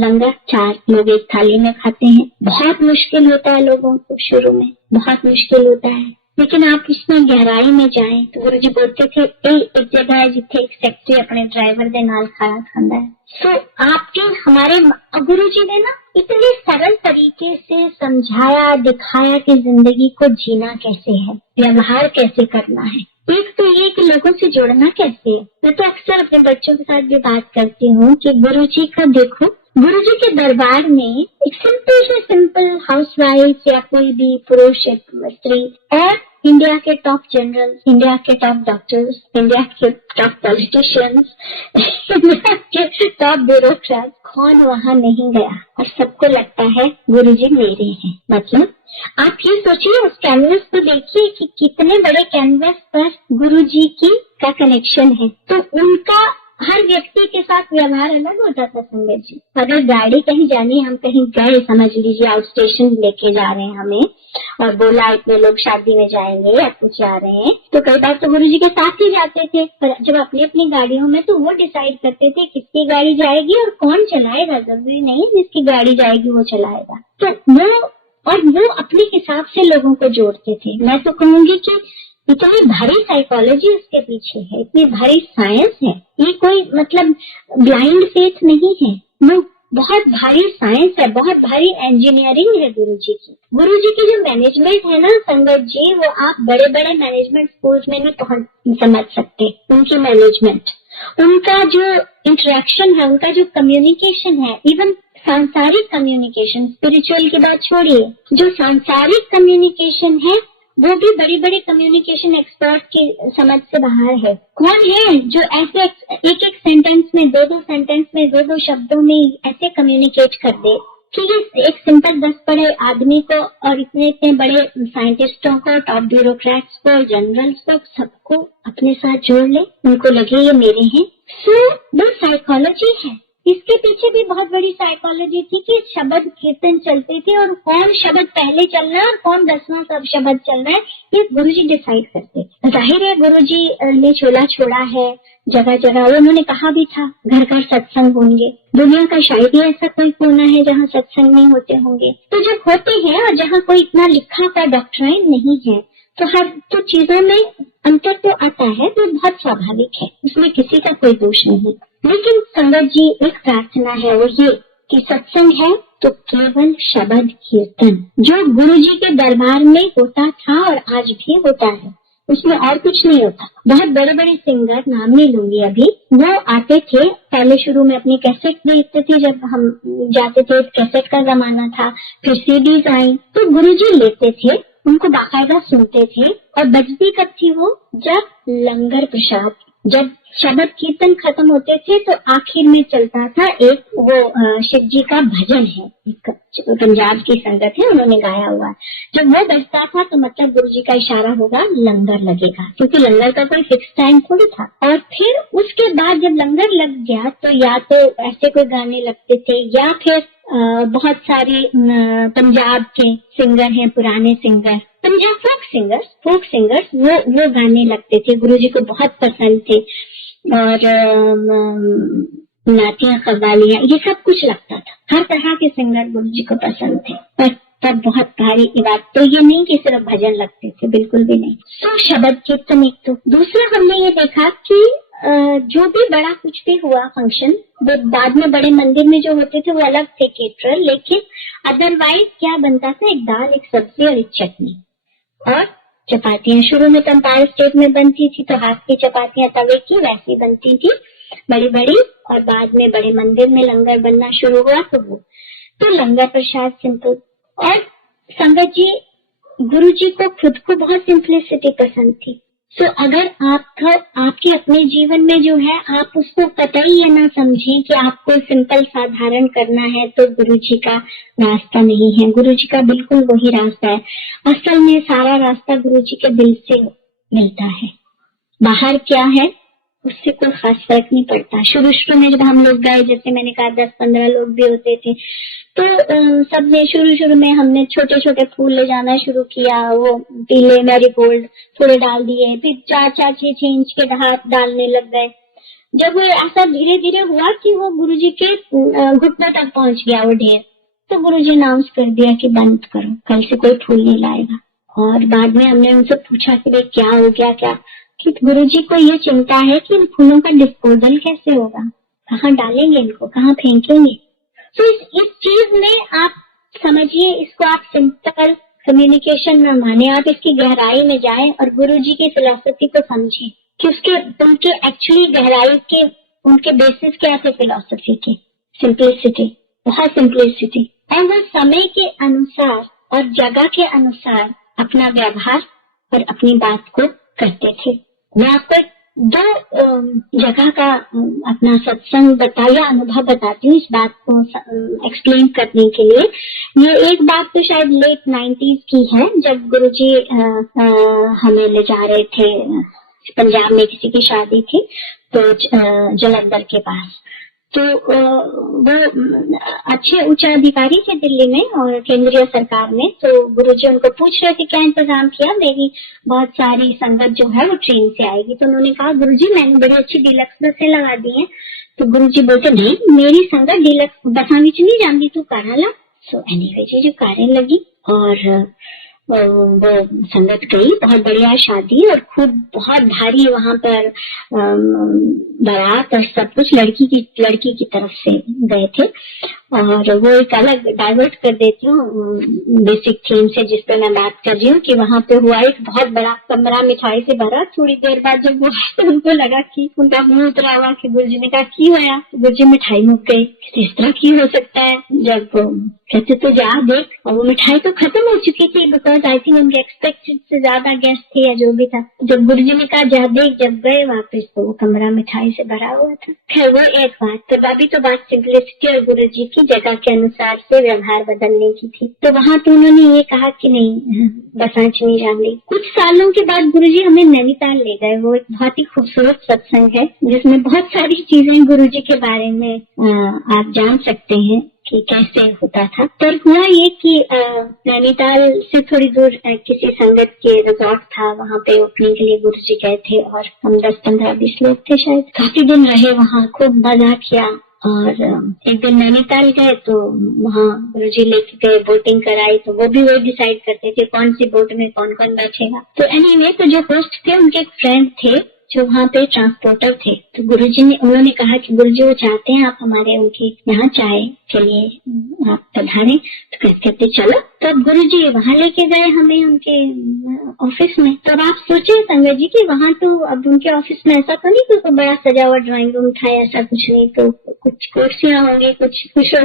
लंगर 4 लोग एक थाली में खाते हैं। बहुत मुश्किल होता है लोगों को, शुरू में बहुत मुश्किल होता है, लेकिन आप इसमें गहराई में जाएं तो गुरुजी बोलते थे, एक जगह है जिथे एक सेक्रेटरी अपने ड्राइवर के नाल खाना खाता है। तो आपके हमारे गुरुजी ने ना इतने सरल तरीके से समझाया, दिखाया कि जिंदगी को जीना कैसे है, व्यवहार कैसे करना है। एक तो ये कि लोगों से जुड़ना कैसे है। मैं तो अक्सर अपने बच्चों के साथ भी बात करती हूँ कि गुरुजी का देखो, गुरुजी के दरबार में एक सिंपल हाउसवाइफ या कोई भी पुरुष स्त्री और इंडिया के टॉप जनरल, इंडिया के टॉप डॉक्टर्स, इंडिया के टॉप पॉलिटिशियंस, इंडिया के टॉप ब्यूरोक्रेट, कौन वहाँ नहीं गया और सबको लगता है गुरुजी मेरे हैं। मतलब आप ये सोचिए, उस कैनवस को देखिए कि कितने बड़े कैनवस पर गुरुजी की का कनेक्शन है। तो उनका हर व्यक्ति के साथ व्यवहार अलग होता था संगत जी। अगर गाड़ी कहीं जानी, हम कहीं गए, समझ लीजिए आउट स्टेशन लेके जा रहे हैं हमें, और बोला इतने लोग शादी में जाएंगे या कुछ जा रहे हैं, तो कई बार तो गुरुजी के साथ ही जाते थे। पर जब अपनी अपनी गाड़ियों में, तो वो डिसाइड करते थे किसकी गाड़ी जाएगी और कौन चलाएगा। जरूरी नहीं जिसकी गाड़ी जाएगी वो चलाएगा। तो वो अपने हिसाब से लोगों को जोड़ते थे। मैं तो कहूंगी कि इतनी भारी साइकोलॉजी उसके पीछे है, इतनी भारी साइंस है। ये कोई मतलब ब्लाइंड फेथ नहीं है, वो बहुत भारी साइंस है, बहुत भारी इंजीनियरिंग है गुरुजी की। गुरुजी की जो मैनेजमेंट है ना संगत जी, वो आप बड़े बड़े मैनेजमेंट स्कूल में नहीं समझ सकते। उनकी मैनेजमेंट, उनका जो इंटरेक्शन है, उनका जो कम्युनिकेशन है, इवन सांसारिक कम्युनिकेशन, स्पिरिचुअल की बात छोड़िए, जो सांसारिक कम्युनिकेशन है वो भी बड़ी बड़ी कम्युनिकेशन एक्सपर्ट की समझ से बाहर है। कौन है जो ऐसे एक सेंटेंस में, दो सेंटेंस में, दो शब्दों में ऐसे कम्युनिकेट कर दे कि ये एक सिंपल 10 बड़े आदमी को और इतने बड़े साइंटिस्टों को, टॉप ब्यूरोक्रेट्स को, जनरल्स को, सबको अपने साथ जोड़ ले, उनको लगे ये मेरे हैं। सो वो साइकोलॉजी है। इसके पीछे भी बहुत बड़ी साइकोलॉजी थी कि शब्द कीर्तन चलते थे और कौन शब्द पहले चलना है और कौन 10वां सब शब्द चलना है, ये गुरुजी डिसाइड करते। जाहिर है गुरुजी ने चोला छोड़ा है जगह जगह, उन्होंने कहा भी था घर घर सत्संग होंगे। दुनिया का शायद ही ऐसा कोई कोना है जहाँ सत्संग नहीं होते होंगे। तो जब होते हैं और जहाँ कोई इतना लिखा का डॉक्ट्राइन नहीं है, तो हर तो चीजों में अंतर तो आता है, तो बहुत स्वाभाविक है, उसमें किसी का कोई दोष नहीं। लेकिन संगत जी, एक प्रार्थना है, वो ये कि सत्संग है तो केवल शब्द कीर्तन, जो गुरुजी के दरबार में होता था और आज भी होता है, उसमें और कुछ नहीं होता। बहुत बड़े बड़े सिंगर, नाम नहीं लूंगी अभी, वो आते थे पहले शुरू में, अपनी कैसेट देखते थे, जब हम जाते थे कैसेट का जमाना था, फिर सीडीज आई, तो गुरुजी लेते थे, उनको बाकायदा सुनते थे। और बजती कब थी वो? जब लंगर प्रसाद, जब शबद कीर्तन खत्म होते थे तो आखिर में चलता था एक वो शिव जी का भजन है, एक पंजाब की संगत है उन्होंने गाया हुआ है। जब वो बजता था तो मतलब गुरु जी का इशारा होगा लंगर लगेगा, क्योंकि लंगर का कोई फिक्स टाइम थोड़ी था। और फिर उसके बाद जब लंगर लग गया तो या तो ऐसे कोई गाने लगते थे या फिर बहुत सारे पंजाब के सिंगर हैं, पुराने सिंगर, पंजाब फोक सिंगर्स वो गाने लगते थे, गुरुजी को बहुत पसंद थे। और नातियां कव्वालियां ये सब कुछ लगता था, हर तरह के सिंगर गुरुजी को पसंद थे। पर तब बहुत भारी बात तो ये नहीं कि सिर्फ भजन लगते थे, बिल्कुल भी नहीं। तो शबद कीर्तन एक तो। दूसरा हमने ये देखा कि जो भी बड़ा कुछ भी हुआ फंक्शन, बाद में बड़े मंदिर में जो होते थे वो अलग थे केटरर, लेकिन अदरवाइज क्या बनता था, एक दाल, एक सब्जी और एक चटनी और चपातियां। शुरू में तो एम्पायर स्टेट में बनती थी तो हाथ की चपातियां तवे की वैसी बनती थी बड़ी बड़ी, और बाद में बड़े मंदिर में लंगर बनना शुरू हुआ तो लंगर प्रसाद सिंपल। और संगत जी, गुरु जी को खुद को बहुत सिंपलिसिटी पसंद थी। तो अगर आपके अपने जीवन में जो है आप उसको कतई ये ना समझें कि आपको सिंपल साधारण करना है तो गुरु जी का रास्ता नहीं है। गुरु जी का बिल्कुल वही रास्ता है। असल में सारा रास्ता गुरु जी के दिल से मिलता है। बाहर क्या है उससे कोई खास फर्क नहीं पड़ता। शुरू में जब हम लोग गए, जैसे मैंने कहा 10-15 लोग भी होते थे, तो सबने शुरू में हमने छोटे छोटे फूल ले जाना शुरू किया, वो पीले मैरीगोल्ड थोड़े डाल दिए, फिर 4-6 इंच के हाथ डालने लग गए। जब ऐसा धीरे धीरे हुआ कि वो गुरुजी के घुटनों तक पहुंच गया वो ढेर, तो गुरुजी अनाउंस कर दिया कि बंद करो, कल से कोई फूल नहीं लाएगा। और बाद में हमने उनसे पूछा कि भाई क्या हो गया, क्या कि गुरुजी को ये चिंता है कि इन फूलों का डिस्पोजल कैसे होगा, कहाँ डालेंगे इनको, कहाँ फेंकेंगे। तो इस चीज में आप समझिए, इसको आप सिंपल कम्युनिकेशन में माने, आप इसकी गहराई में जाएं और गुरुजी की फिलॉसफी को समझें कि उनके एक्चुअली गहराई के उनके बेसिस क्या थे फिलॉसफी के। सिंप्लिसिटी, बहुत सिंप्लिसिटी, और वो समय के अनुसार और जगह के अनुसार अपना व्यवहार और अपनी बात को करते थे। मैं आपको 2 जगह का अपना सत्संग बताया, अनुभव बताती हूँ इस बात को एक्सप्लेन करने के लिए। ये एक बात तो शायद लेट 90s की है, जब गुरुजी हमें ले जा रहे थे, पंजाब में किसी की शादी थी तो जलंधर के पास। तो वो अच्छे उच्च अधिकारी थे दिल्ली में और केंद्रीय सरकार में। तो गुरुजी उनको पूछ रहे थे क्या इंतजाम किया, मेरी बहुत सारी संगत जो है वो ट्रेन से आएगी। तो उन्होंने कहा गुरुजी मैंने बड़ी अच्छी डीलक्स बसें लगा दी हैं। तो गुरुजी बोलते नहीं, मेरी संगत डीलक्स बसा विच नहीं जाती, तू कार ला। सो एनीवे जी जो कारें लगी और वो संगत गई, बहुत बढ़िया शादी और खूब बहुत भारी वहां पर बारात और सब कुछ लड़की की तरफ से गए थे। और वो एक अलग डाइवर्ट कर देती हूँ बेसिक थीम से जिस पे मैं बात कर रही हूँ कि वहां पे हुआ एक बहुत बड़ा कमरा मिठाई से भरा। थोड़ी देर बाद जब वो तो उनको लगा कि उनका मुंह उतरा हुआ कि गुरुजी ने कहा की होया, गुरुजी मिठाई मुक गई। इस तरह की हो सकता है, जब कहते तो जा देख, और वो मिठाई तो खत्म हो चुकी थी बिकॉज आई थिंक उनके एक्सपेक्टेड से ज्यादा गेस्ट थे या जो भी था। जब गुरुजी ने कहा जा देख, जब गए वापस तो वो कमरा मिठाई से भरा हुआ था। खैर वो एक बात। तो अभी तो बात सिंपलिसिटी और गुरुजी की जगह के अनुसार से व्यवहार बदलने की थी। तो वहाँ तो उन्होंने ये कहा कि नहीं बसांच नहीं जाने। कुछ सालों के बाद गुरुजी हमें नैनीताल ले गए। वो एक बहुत ही खूबसूरत सत्संग है जिसमें बहुत सारी चीजें गुरुजी के बारे में आप जान सकते हैं कि कैसे होता था। पर हुआ ये कि नैनीताल से थोड़ी दूर किसी संगत के रिजॉर्ट था, वहाँ पे ओपनिंग के लिए गुरुजी गए थे और हम 10-15-20 लोग थे शायद। काफी दिन रहे वहाँ, खूब मजा किया। और एक दिन नैनीताल गए तो वहाँ गुरुजी लेके गए, बोटिंग कराई। तो वो भी वही डिसाइड करते थे कौन सी बोट में कौन कौन बैठेगा। तो एनीवे तो जो होस्ट थे उनके एक फ्रेंड थे जो वहाँ पे ट्रांसपोर्टर थे। तो गुरुजी ने उन्होंने कहा कि गुरुजी वो चाहते हैं आप हमारे उनके यहाँ चाय के लिए आप पधारें। तो कहते चलो। तो अब गुरुजी वहाँ लेके गए हमें उनके ऑफिस में। तो अब आप सोचिए संगत जी कि वहाँ तो अब उनके ऑफिस में ऐसा तो नहीं कि कोई बड़ा सजा हुआ ड्राइंग रूम था, ऐसा कुछ नहीं। तो कुछ कुर्सियां होंगी, कुछ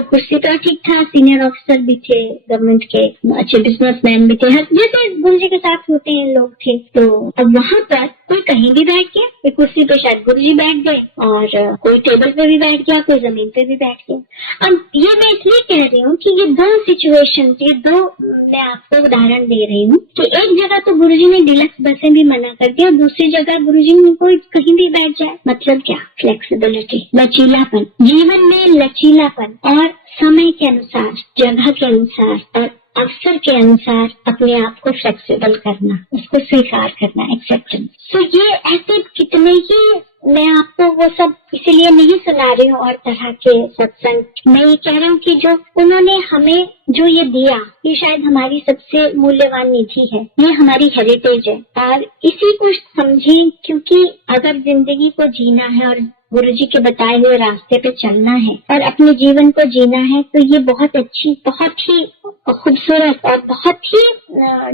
कुर्सी तो ठीक था। सीनियर ऑफिसर भी थे, गवर्नमेंट के अच्छे बिजनेसमैन भी थे, जैसे गुरुजी के साथ होते हैं लोग थे। तो अब वहाँ पर कोई कहीं भी बैठ गया, कोई कुर्सी पे शायद गुरुजी बैठ गए और कोई टेबल पे भी बैठ गया, कोई जमीन पे भी बैठ गया। अब ये मैं इसलिए कह रही हूँ कि ये दो सिचुएशन, ये दो मैं आपको उदाहरण दे रही हूँ कि एक जगह तो गुरुजी ने डिलक्स बसें भी मना कर दी और दूसरी जगह गुरुजी ने कोई कहीं भी बैठ जाए। मतलब क्या? फ्लेक्सिबिलिटी, लचीलापन, जीवन में लचीलापन और समय के अनुसार, जगह के अनुसार और अवसर के अनुसार अपने आप को फ्लेक्सिबल करना, उसको स्वीकार करना, एक्सेप्टेंस। तो ये ऐसे कितने ही, मैं आपको वो सब इसीलिए नहीं सुना रही हूँ और तरह के सत्संग, मैं ये कह रही हूँ कि जो उन्होंने हमें जो ये दिया, ये शायद हमारी सबसे मूल्यवान निधि है, ये हमारी हेरिटेज है और इसी को समझें, क्योंकि अगर जिंदगी को जीना है और गुरुजी के बताए हुए रास्ते पे चलना है और अपने जीवन को जीना है, तो ये बहुत अच्छी, बहुत ही खूबसूरत और बहुत ही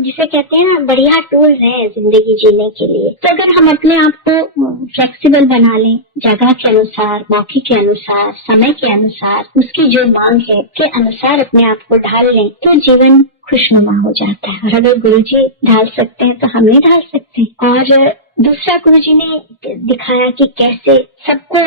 जिसे कहते हैं ना बढ़िया टूल है जिंदगी जीने के लिए। तो अगर हम अपने आप को फ्लेक्सिबल बना लें, जगह के अनुसार, मौके के अनुसार, समय के अनुसार, उसकी जो मांग है के अनुसार अपने आप को ढाल लें, तो जीवन खुशनुमा हो जाता है। और अगर गुरुजी ढाल सकते हैं तो हम नहीं ढाल सकते। और दूसरा गुरुजी ने दिखाया कि कैसे सबको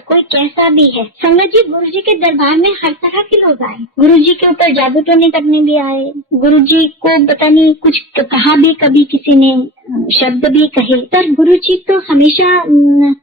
कोई कैसा भी है। संगत जी, गुरुजी के दरबार में हर तरह के लोग आए, गुरुजी के ऊपर जादू टोने करने भी आए, गुरुजी को पता नहीं कुछ कहा भी, कभी किसी ने शब्द भी कहे, पर गुरुजी तो हमेशा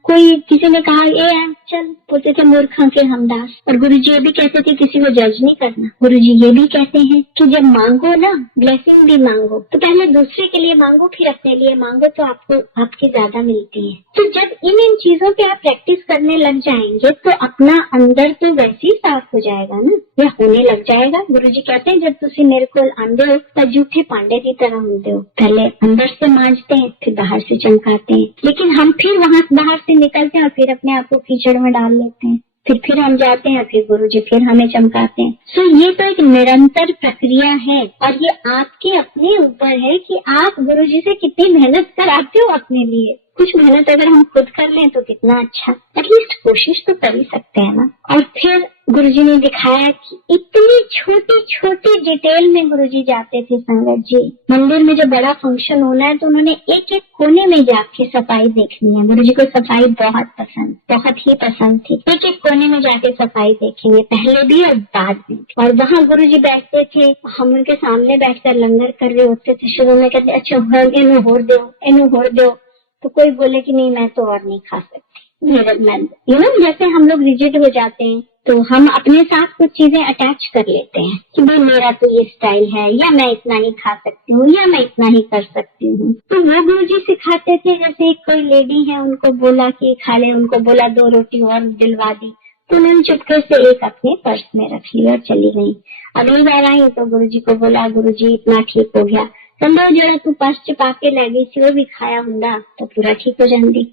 कोई किसी ने कहा ये चल, बोलते थे मूर्खों के हमदास। और गुरुजी ये भी कहते थे किसी को जज नहीं करना। गुरुजी ये भी कहते हैं कि जब मांगो ना, ब्लेसिंग भी मांगो, तो पहले दूसरे के लिए मांगो, फिर अपने लिए मांगो, तो आपको आपकी ज्यादा मिलती है। तो जब इन चीजों पे आप प्रैक्टिस करने लग जाएंगे तो अपना अंदर तो वैसे ही साफ हो जाएगा ना, या होने लग जाएगा। गुरुजी कहते हैं जब तुसी मेरे को आंदे हो तो झूठे पांडे की तरह होते हो, पहले अंदर से मांझते हैं फिर बाहर से चमकाते हैं। लेकिन हम फिर वहां बाहर से निकलते हैं और फिर अपने आप को कीचड़ में डाल लेते हैं, फिर हम जाते हैं, फिर गुरुजी फिर हमें चमकाते हैं। सो ये तो एक निरंतर प्रक्रिया है और ये आपके अपने ऊपर है कि आप गुरुजी से कितनी मेहनत कराते हो अपने लिए। कुछ मेहनत अगर हम खुद कर लें तो कितना अच्छा, एटलीस्ट कोशिश तो कर ही सकते हैं ना। और फिर गुरुजी ने दिखाया कि इतनी छोटी छोटी डिटेल में गुरुजी जाते थे। संगत जी, मंदिर में जो बड़ा फंक्शन होना है तो उन्होंने एक एक कोने में जाके सफाई देखनी है। गुरुजी को सफाई बहुत पसंद, बहुत ही पसंद थी। एक एक कोने में जाके सफाई देखेंगे, पहले भी और बाद में। और वहाँ गुरुजी बैठते थे, हम उनके सामने बैठकर लंगर कर रहे होते थे। शुरू में कहते अच्छा इनू होर दो, तो कोई बोले कि नहीं मैं तो और नहीं खा सकती, जैसे हम लोग रिजिड हो जाते हैं तो हम अपने साथ कुछ चीजें अटैच कर लेते हैं कि भाई मेरा तो ये स्टाइल है, या मैं इतना ही खा सकती हूँ, या मैं इतना ही कर सकती हूँ। तो वो गुरुजी सिखाते थे, जैसे एक कोई लेडी है उनको बोला कि खा ले, उनको बोला 2 रोटी और दिलवा दी, तो उन्होंने चुपके से एक अपने पर्स में रख ली और चली गई। अगली बार आई तो गुरुजी को बोला गुरुजी इतना ठीक हो गया, चलो जरा तू पर्स छुपा के लै गई सी, वो भी खाया होंगे तो पूरा ठीक हो जाती।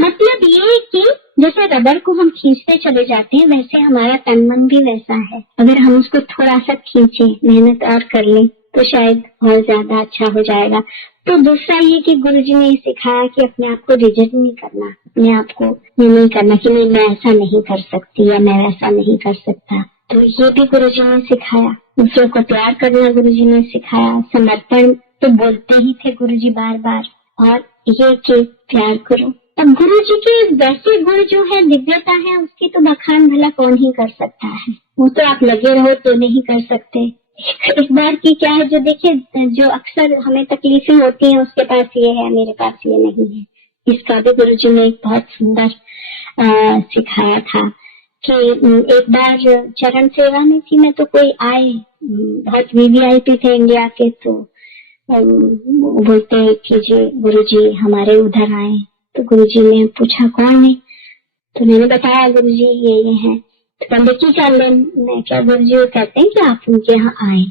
मतलब ये कि जैसे रबर को हम खींचते चले जाते हैं, वैसे हमारा तन मन भी वैसा है। अगर हम उसको थोड़ा सा खींचे, मेहनत और कर लें तो शायद और ज्यादा अच्छा हो जाएगा। तो दूसरा ये कि गुरुजी ने सिखाया कि अपने आप को रिजेक्ट नहीं करना, अपने आप को ये नहीं करना कि नहीं मैं ऐसा नहीं कर सकती या मैं ऐसा नहीं कर सकता। तो ये भी गुरुजी ने सिखाया। दूसरों को प्यार करना गुरुजी ने सिखाया। समर्पण तो बोलते ही थे गुरुजी बार बार, और ये कि प्यार करो। अब गुरुजी के वैसे गुण जो है, दिव्यता है, उसकी तो बखान भला कौन ही कर सकता है। वो तो आप लगे रहो तो नहीं कर सकते। एक बार की क्या है, जो देखिए जो अक्सर हमें तकलीफें होती हैं, उसके पास ये है मेरे पास ये नहीं है, इसका भी गुरुजी ने एक बहुत सुंदर सिखाया था कि एक बार चरण सेवा में थी मैं, तो कोई आए बहुत वीवीआईपी थे इंडिया के, तो बोलते कि जी गुरुजी हमारे उधर आए। तो गुरुजी ने पूछा कौन है, तो मैंने बताया गुरुजी ये है। तो कंधे की चाल मैं क्या, गुरुजी वो कहते हैं कि आप उनके यहाँ आए।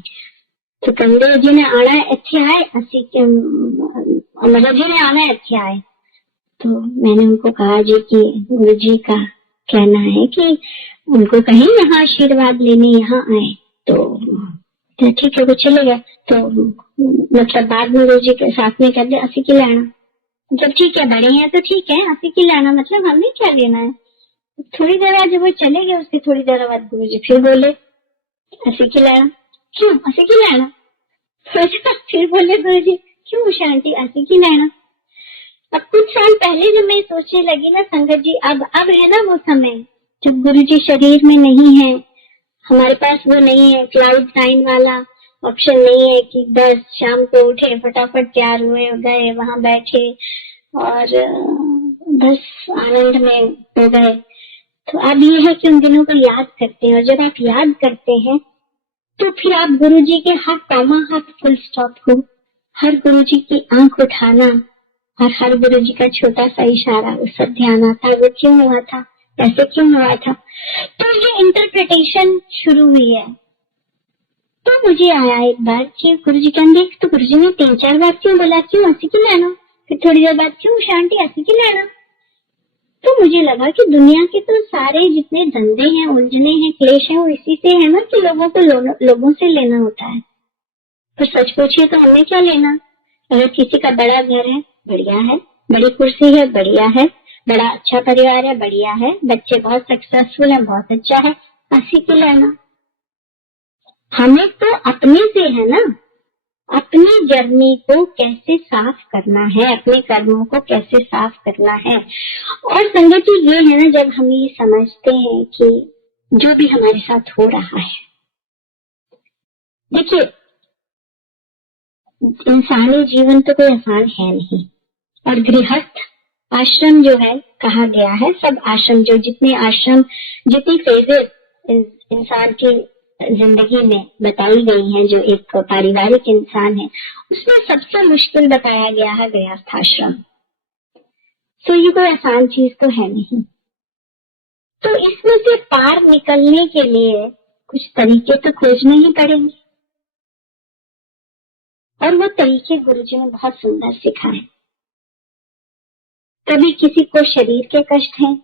तो कंधे जी ने आना है अच्छे आए, असी के मतलब जी ने आना है अच्छे आए। तो मैंने उनको कहा जी कि गुरुजी का कहना है कि उनको कहीं यहाँ आशीर्वाद लेने यहाँ आए। तो ठीक है, वो चले गए। तो मतलब बाद में गुरुजी के साथ में कहते असी की लाना, जब ठीक है बड़े हैं तो ठीक है, असी की लाना मतलब हमने क्या लेना है। थोड़ी देर बाद जब वो चले गए, उसके थोड़ी देर बाद गुरुजी फिर बोले असी की लाना, क्यों असी की लाना। फिर बोले गुरुजी क्यों शांति असी की लाना। अब कुछ साल पहले जब मैं सोचने लगी ना संगत जी, अब है ना वो समय जब गुरु जी शरीर में नहीं है, हमारे पास वो नहीं है क्लाउड नाइन वाला ऑप्शन नहीं है कि 10 शाम को उठे फटाफट तैयार हुए गए वहां बैठे और बस आनंद में हो गए। तो अब ये है कि उन दिनों को याद करते हैं, और जब आप याद करते हैं तो फिर आप गुरु जी के हर कॉमा हर फुल स्टॉप को, हर गुरु जी की आंख उठाना और हर गुरु जी का छोटा सा इशारा उस पर ध्यान आता है, वो क्यों हुआ था, ऐसे क्यों हुआ था। तो ये इंटरप्रिटेशन शुरू हुई है। तो मुझे आया एक बार कि गुरु जी कहते तो गुरु जी ने 3-4 बार क्यों बोला, क्यों हंसी की लेना, फिर थोड़ी देर बाद क्यों शांति हंसी की लेना। तो मुझे लगा कि दुनिया के तो सारे जितने धंधे हैं, उलझने हैं, क्लेश हैं, वो इसी से है ना कि लोगों को लोगों से लेना होता है। तो सच पूछिए तो हमें क्या लेना। अगर किसी का बड़ा घर है बढ़िया है, बड़ी कुर्सी है बढ़िया है, बड़ा अच्छा परिवार है बढ़िया है, बच्चे बहुत सक्सेसफुल है बहुत अच्छा है, हंसी की लेना। हमें तो अपने से है ना, अपनी जर्नी को कैसे साफ करना है, अपने कर्मों को कैसे साफ करना है। और संगति ये है ना, जब हम ये समझते हैं कि जो भी हमारे साथ हो रहा है, देखिए इंसानी जीवन तो कोई आसान है नहीं, और गृहस्थ आश्रम जो है कहा गया है, सब आश्रम जो जितने आश्रम जितनी फेजेस इंसान की जिंदगी में बताई गई हैं, जो एक पारिवारिक इंसान है उसमें सबसे मुश्किल बताया गया है गृहस्थ आश्रम। तो ये कोई आसान चीज तो है नहीं। तो इसमें से पार निकलने के लिए कुछ तरीके तो खोजने ही पड़ेंगे, और वो तरीके गुरुजी ने बहुत सुंदर सिखाए। कभी किसी को शरीर के कष्ट हैं,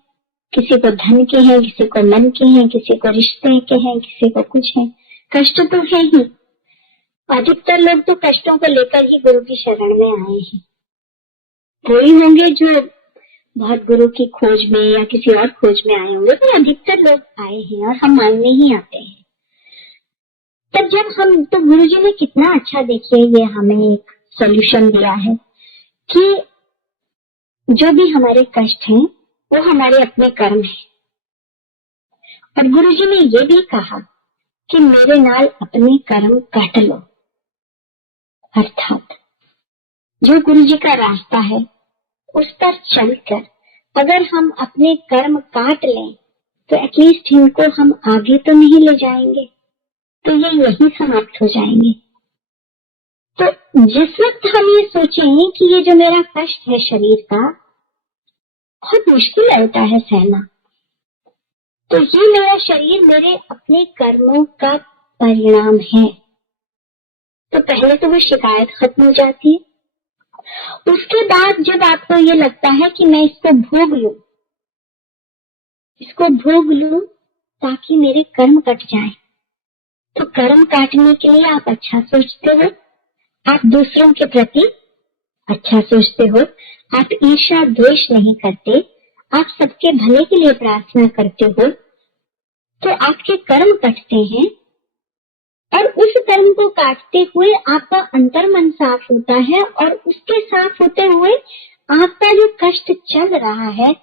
किसी को धन के हैं, किसी को मन के हैं, किसी को रिश्ते के हैं, किसी को कुछ है, कष्ट तो है ही। अधिकतर लोग तो कष्टों को लेकर ही गुरु की शरण में आए हैं। कोई होंगे जो बहुत गुरु की खोज में या किसी और खोज में आए होंगे, पर अधिकतर लोग आए हैं और हम मानने ही आते हैं। तब जब हम तो गुरु जी ने कितना अच्छा, देखिए ये हमें एक सोल्यूशन दिया है कि जो भी हमारे कष्ट हैं वो हमारे अपने कर्म है। और गुरु जी ने ये भी कहा कि मेरे नाल अपने कर्म काट लो, अर्थात जो गुरु जी का रास्ता है उस पर चलकर अगर हम अपने कर्म काट लें तो एटलीस्ट इनको हम आगे तो नहीं ले जाएंगे, तो ये यही समाप्त हो जाएंगे। तो जिस वक्त हम ये सोचें कि ये जो मेरा कष्ट है शरीर का बहुत मुश्किल होता है सहना, तो ये मेरा शरीर मेरे अपने कर्मों का परिणाम है, तो पहले तो वो शिकायत खत्म हो जाती है। उसके बाद जब आपको ये लगता है कि मैं इसको भोग लूं ताकि मेरे कर्म कट जाए, तो कर्म काटने के लिए आप अच्छा सोचते हो, आप दूसरों के प्रति अच्छा सोचते हो, आप ईर्ष्या द्वेष नहीं करते, आप सबके भले के लिए प्रार्थना करते हो, तो आपके कर्म कटते हैं। और उस कर्म को काटते हुए आपका अंतर्मन साफ होता है, और उसके साफ होते हुए आपका जो कष्ट चल रहा है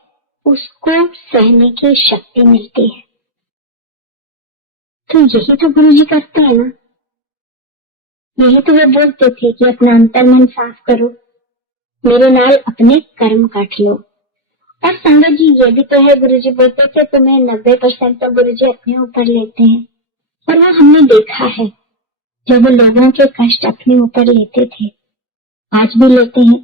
उसको सहने की शक्ति मिलती है। तो यही तो गुरु जी करते हैं ना, यही तो वो बोलते थे कि अपना अंतर्मन साफ करो, मेरे नाल अपने कर्म काट लो। और संगत जी ये भी तो है, गुरु जी बोलते थे तुम्हें 90% तो गुरु जी अपने ऊपर लेते हैं, और वो हमने देखा है जब वो लोगों के कष्ट अपने ऊपर लेते थे, आज भी लेते हैं,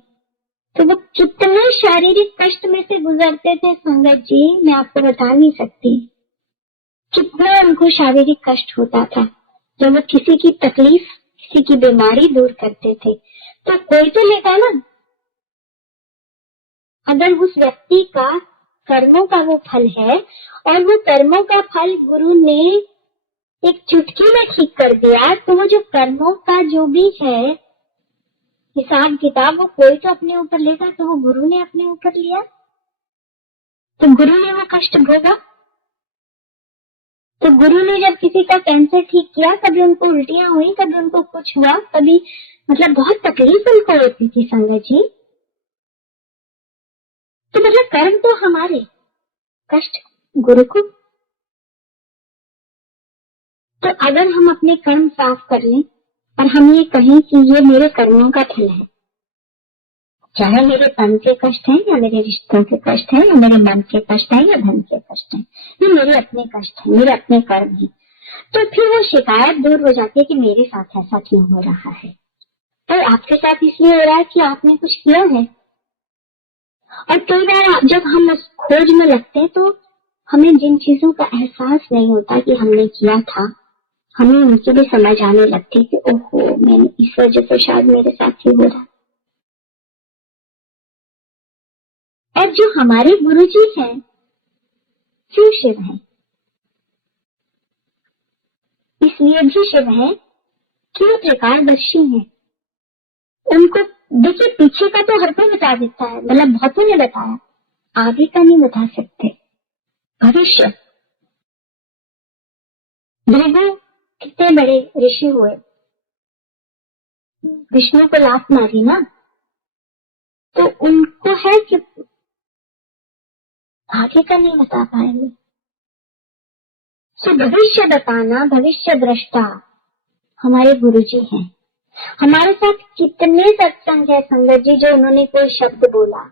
तो वो कितने शारीरिक कष्ट में से गुजरते थे संगत जी, मैं आपको बता नहीं सकती कितना उनको शारीरिक कष्ट होता था जब वो किसी की तकलीफ किसी की बीमारी दूर करते थे। तो कोई तो लेगा ना, अगर उस व्यक्ति का कर्मों का वो फल है और वो कर्मों का फल गुरु ने एक चुटकी में ठीक कर दिया, तो वो जो कर्मों का जो भी है हिसाब किताब वो कोई तो अपने ऊपर लेगा, तो वो गुरु ने अपने ऊपर लिया, तो गुरु ने वो कष्ट भोगा। तो गुरु ने जब किसी का कैंसर ठीक किया, कभी उनको उल्टियां हुई, कभी उनको कुछ हुआ, कभी मतलब बहुत तकलीफ उनको होती थी संगत जी, तो मतलब कर्म तो हमारे, कष्ट गुरु को। तो अगर हम अपने कर्म साफ कर लें और हम ये कहें कि ये मेरे कर्मों का फल है, चाहे मेरे तन के कष्ट हैं या मेरे रिश्तों के कष्ट हैं या मेरे मन के कष्ट हैं या धन के कष्ट हैं, ये मेरे अपने कष्ट हैं, मेरे अपने कर्म हैं, तो फिर वो शिकायत दूर हो जाती है कि मेरे साथ ऐसा क्यों हो रहा है। तो आपके साथ इसलिए हो रहा है कि आपने कुछ किया है। और कई बार जब हम उस खोज में लगते हैं तो हमें जिन चीजों का एहसास नहीं होता कि हमने किया था, हमें उनकी भी समझ आने लगती है कि ओहो, मैंने इस वजह से शायद मेरे साथ ही हो रहा। और जो हमारे गुरुजी हैं शिव शिव हैं, इसलिए भी शिव हैं कि वो त्रिकालदर्शी हैं। उनको देखिए, पीछे का तो हर कोई बता देता है, मतलब बहुतों ने बताया, आगे का नहीं बता सकते। भविष्य, भृगु कितने बड़े ऋषि हुए, विष्णु को लात मारी ना, तो उनको है कि आगे का नहीं बता पाएंगे। तो भविष्य बताना, भविष्य दृष्टा हमारे गुरुजी हैं। हमारे साथ कितने सत्संग है संगत जी, जो उन्होंने कोई शब्द बोला,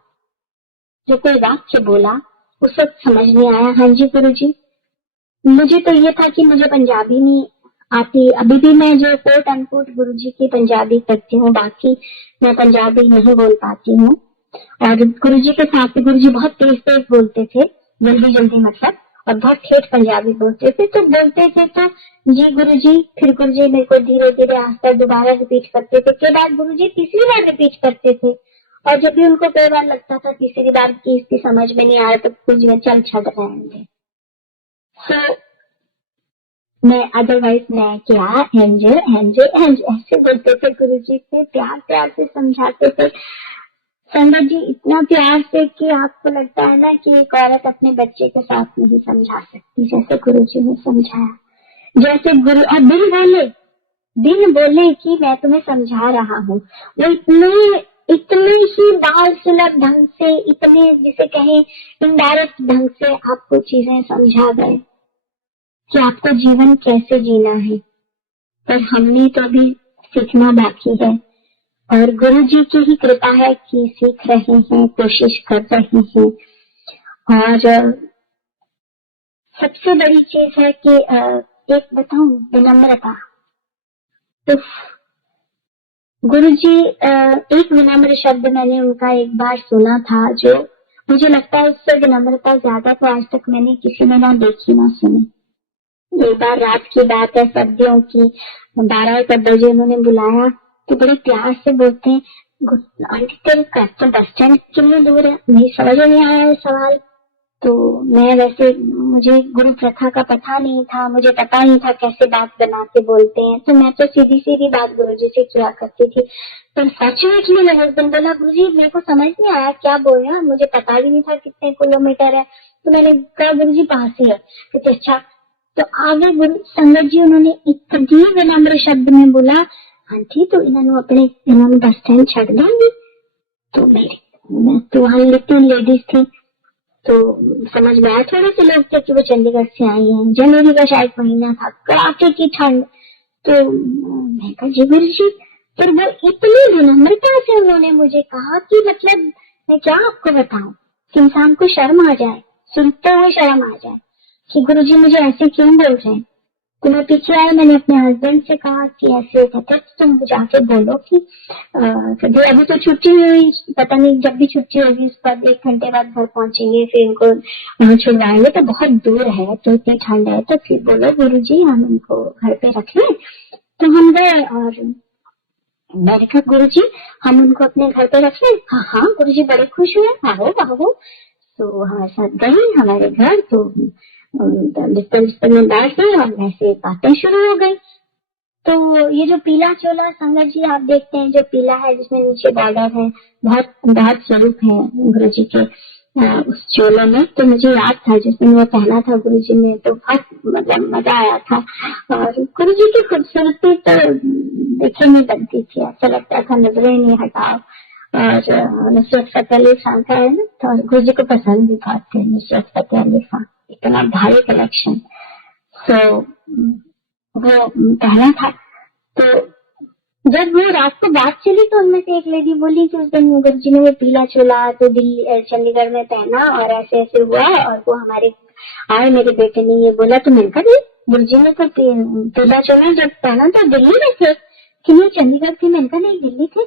जो कोई वाक्य बोला, उस वक्त समझ नहीं आया, हाँ जी गुरुजी मुझे तो ये था कि मुझे पंजाबी नहीं आती, अभी भी मैं जो कोट अनकोट गुरुजी की पंजाबी करती हूँ, बाकी मैं पंजाबी नहीं बोल पाती हूँ। और गुरुजी के साथ गुरुजी बहुत तेज तेज बोलते थे, जल्दी जल्दी मतलब, और बहुत ठेठ पंजाबी बोलते थे। तो बोलते थे तो जी गुरुजी, फिर गुरुजी मेरे को धीरे धीरे आस्ता दोबारा रिपीट करते थे, के बाद गुरुजी तीसरी बार रिपीट करते थे। और जब भी उनको कई बार लगता था तीसरी बार की इसकी समझ में नहीं आ रहा, तो गुरुजी चल छड़ रहे थे। तो मैं अदरवाइज मैं क्या एंजल एंजल एंजल ऐसे बोलते थे, गुरुजी से प्यार प्यार से समझाते थे संगत जी, इतना प्यार से कि आपको लगता है ना कि एक औरत अपने बच्चे के साथ नहीं समझा सकती, जैसे गुरुजी ने समझाया। जैसे गुरु और बिन बोले कि मैं तुम्हें समझा रहा हूँ, वो इतने ही बाल सुलभ ढंग से, इतने जिसे कहें इनडायरेक्ट ढंग से आपको चीजें समझा गए कि आपको जीवन कैसे जीना है। पर हमने तो अभी सीखना बाकी है, और गुरु जी की ही कृपा है कि सीख रहे हैं, कोशिश कर रहे हैं। और सबसे बड़ी चीज है कि एक बताऊं, विनम्रता। तो गुरु जी, एक विनम्र शब्द मैंने उनका एक बार सुना था, जो मुझे लगता है उससे विनम्रता ज्यादा तो आज तक मैंने किसी में ना देखी ना सुनी। एक बार रात की बात है, सर्दियों की 12 बजे उन्होंने बुलाया, तो बड़े प्यार से बोलते हैं, आंटी तेरे घर से बस स्टैंड कितनी दूर है? मुझे समझ नहीं आया सवाल। तो मैं वैसे, मुझे गुरु प्रथा का पता नहीं था, मुझे पता नहीं था कैसे बात बनाते बोलते हैं, तो मैं तो सीधी सीधी बात गुरुजी से किया करती थी। तो सचमुच में मैंने उस दिन बोला, गुरुजी मेरे को समझ नहीं आया क्या बोल रहे हैं, मुझे पता भी नहीं था कितने किलोमीटर है। तो मैंने कहा गुरुजी पास ही है। कहते अच्छा। तो आगे गुरु संगत जी उन्होंने इतनी विनम्र शब्द में बोला, आंटी तो इन्होंने बस स्टैंड छड़ देंगी। तो मैं तो वहां लिटिल लेडीज थी, तो समझ में आया, थोड़े से लोग थे कि वो चंडीगढ़ से आई हैं, जनवरी का शायद महीना था, कड़ाके की ठंड। तो मैं कहा जी गुरु जी, फिर वो इतनी विनम्रता से उन्होंने मुझे कहा कि मतलब मैं क्या आपको बताऊं कि इंसान को शर्म आ जाए, सुनते हुए शर्म आ जाए कि गुरुजी मुझे ऐसे क्यों बोल रहे हैं। तो मैं पीछे आई, मैंने अपने हस्बैंड से कहा कि ऐसे कहते, तुम जाके बोलो कि अभी तो छुट्टी हुई, पता नहीं जब भी छुट्टी होगी उसके बाद 1 घंटे बाद घर पहुंचेंगे, फिर इनको वहां छुड़वाएंगे, तो बहुत दूर है, तो इतनी ठंड है, तो फिर बोलो गुरुजी हम इनको घर पे रख लें। तो हम गए और मैंने कहा गुरुजी हम उनको अपने घर पे रख लें? हाँ हाँ गुरुजी बड़े खुश हुए, आओ आओ। तो हमारे साथ गई हमारे घर, तो बिस्तर में बैठ गए और वैसे बातें शुरू हो गई। तो ये जो पीला चोला संगत जी आप देखते हैं, जो पीला है जिसमें नीचे बॉर्डर है, बहुत बहुत स्वरूप है गुरु जी के उस चोले में। तो मुझे याद था जिस दिन वो पहना था गुरु जी ने, तो बहुत मतलब मजा आया था। और गुरु जी की खूबसूरती तो देखे नहीं बनती थी, ऐसा लगता था नजरें नहीं हटाओ। और नुसरत फतेह अली खान का है ना, तो गुरु जी को पसंद भी बहुत थे नुसरत फतेह अली खान, इतना भारी कलेक्शन। सो वो पहना था। तो जब वो रात को बात चली तो उनमें से एक लेडी बोली कि उस दिन गुरु जी ने वो पीला चोला तो दिल्ली चंडीगढ़ में पहना और ऐसे ऐसे हुआ, और वो हमारे आए, मेरे बेटे ने ये बोला। तो मैंने कहा गुरु जी ने तो पीला चोला जब पहना तो दिल्ली में थे कि नहीं चंडीगढ़ थे? मैंने कहा नहीं, दिल्ली थे।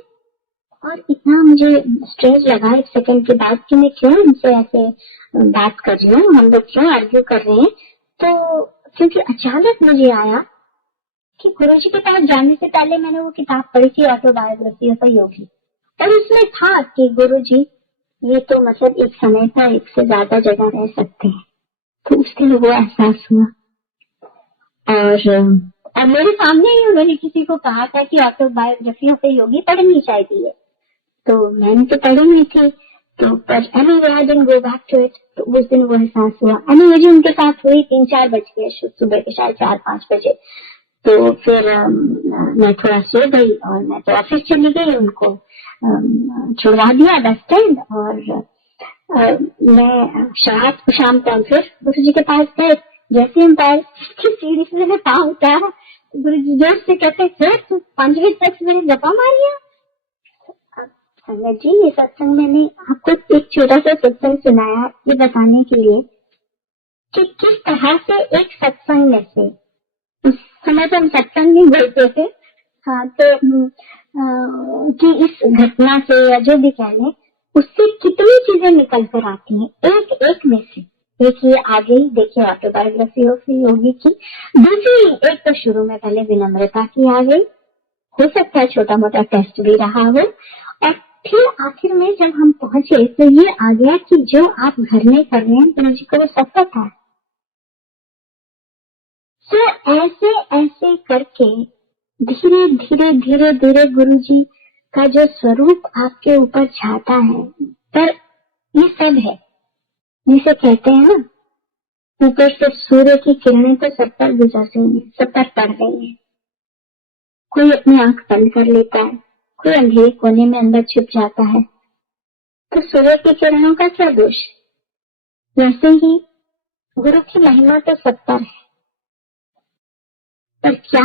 और इतना मुझे स्ट्रेंज लगा एक सेकंड के बाद कि मैं क्यों उनसे ऐसे बात कर रही हूँ, हम लोग क्यों आर्ग्यू कर रहे हैं। तो क्योंकि अचानक मुझे आया कि गुरुजी के पास जाने से पहले मैंने वो किताब पढ़ी थी, ऑटोबायोग्राफी ऑफ अ योगी, और उसमें था कि गुरुजी ये तो मतलब एक समय पर एक से ज्यादा जगह रह सकते हैं। तो उसके लिए वो एहसास हुआ। और मेरे सामने ही उन्होंने किसी को कहा था कि ऑटोबायोग्राफी ऑफ अ योगी पढ़नी चाहिए, तो मैंने तो पढ़ी नहीं थी। तो पर anyway, I didn't go back to it। तो उस दिन वो एहसास हुआ। anyway, जो उनके साथ हुई 3-4 बज गए सुबह के, शायद 4-5 बजे। तो फिर मैं थोड़ा सो गई और मैं तो ऑफिस चली गई, उनको छुड़वा दिया बस स्टैंड। और मैं शाम को फिर गुरु जी के पास गए। जैसे हम पैर की सीढ़ी से मैंने पाँव उतारा, गुरु जी जोर से कहते फिर तू 5 बजे तक मेरे गप्पा मारिया। संगत जी, ये सत्संग मैंने आपको एक छोटा सा सत्संग सुनाया ये बताने के लिए कि किस तरह से एक सत्संग में से, उस समय तो हम सत्संग नहीं बोलते थे, हाँ, तो कि इस घटना से या जो भी कह लें, उससे कितनी चीजें निकल कर आती हैं एक एक में से। देखिए आगे ही देखिए ऑटोबायोग्राफी ऑफ योगी की दूसरी, एक तो शुरू में पहले विनम्रता की आ गई, हो सकता है छोटा मोटा टेस्ट भी रहा हो, और फिर आखिर में जब हम पहुंचे तो ये आ गया कि जो आप घर में कर रहे हैं गुरु जी को वो सब पता है। तो ऐसे ऐसे करके धीरे धीरे धीरे धीरे गुरु जी का जो स्वरूप आपके ऊपर छाता है। पर ये सब है जिसे कहते हैं ना, ऊपर से सूर्य की किरणें तो सब पर गुजर रही है, सब पर पड़ रही है। कोई अपनी आंख बंद कर लेता है, कोई अंधेरे कोने में अंदर छुप जाता है, तो सूर्य की किरणों का क्या दोष? वैसे ही गुरु की महिमा तो सब पर है, पर क्या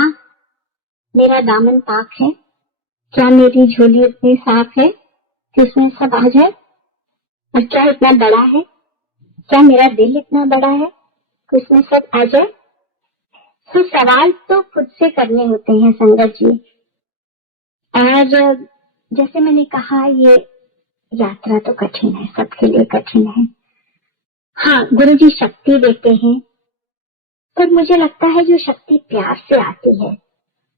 मेरा दामन पाक है? क्या मेरी झोली उतनी साफ है कि उसमें सब आ जाए? और क्या इतना बड़ा है? क्या मेरा दिल इतना बड़ा है कि उसमें सब आ जाए? तो सवाल तो खुद से करने होते हैं संगत जी। और जैसे मैंने कहा, ये यात्रा तो कठिन है, सबके लिए कठिन है। हाँ, गुरु जी शक्ति देते हैं, पर मुझे लगता है जो शक्ति प्यार से आती है,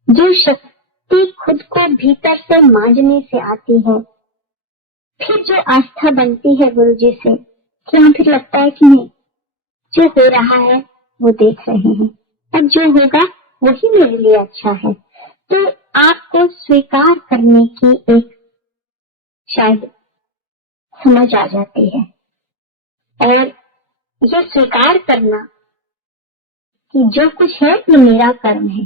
जो शक्ति खुद को भीतर से मांझने से आती है, फिर जो आस्था बनती है गुरु जी से, कि फिर लगता है कि नहीं, जो हो रहा है वो देख रहे हैं, अब जो होगा वही मेरे लिए अच्छा है। तो आपको स्वीकार करने की एक शायद समझ आ जाती है, और ये स्वीकार करना कि जो कुछ है ये मेरा कर्म है,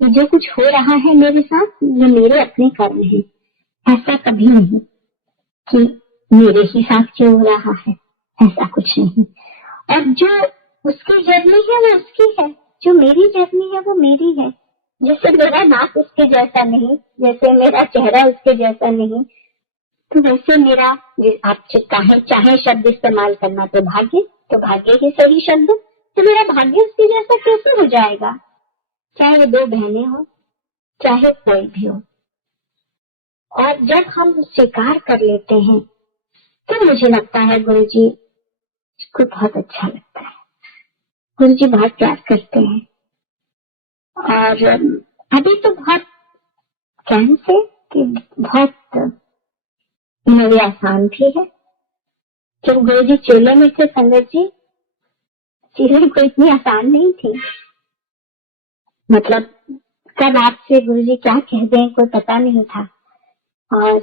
ये जो कुछ हो रहा है मेरे साथ ये मेरे अपने कर्म है। ऐसा कभी नहीं कि मेरे ही साथ क्यों हो रहा है, ऐसा कुछ नहीं। और जो उसकी जर्नी है वो उसकी है, जो मेरी जर्नी है वो मेरी है। जैसे मेरा नाक उसके जैसा नहीं, जैसे मेरा चेहरा उसके जैसा नहीं, तो वैसे मेरा, आप चाहे शब्द इस्तेमाल करना तो भाग्य ही सही शब्द, तो मेरा भाग्य उसके जैसा कैसे हो जाएगा? चाहे वो 2 बहनें हो, चाहे कोई भी हो। और जब हम स्वीकार कर लेते हैं तो मुझे लगता है गुरु जी को बहुत अच्छा लगता है, गुरु जी बहुत प्यार करते हैं। और अभी तो बहुत कहने से कि बहुत मेरी आसान भी है। जब गुरु जी चेले में थे संगत जी, चीजें कोई इतनी आसान नहीं थी। मतलब कब आपसे गुरु जी क्या कह दें कोई पता नहीं था। और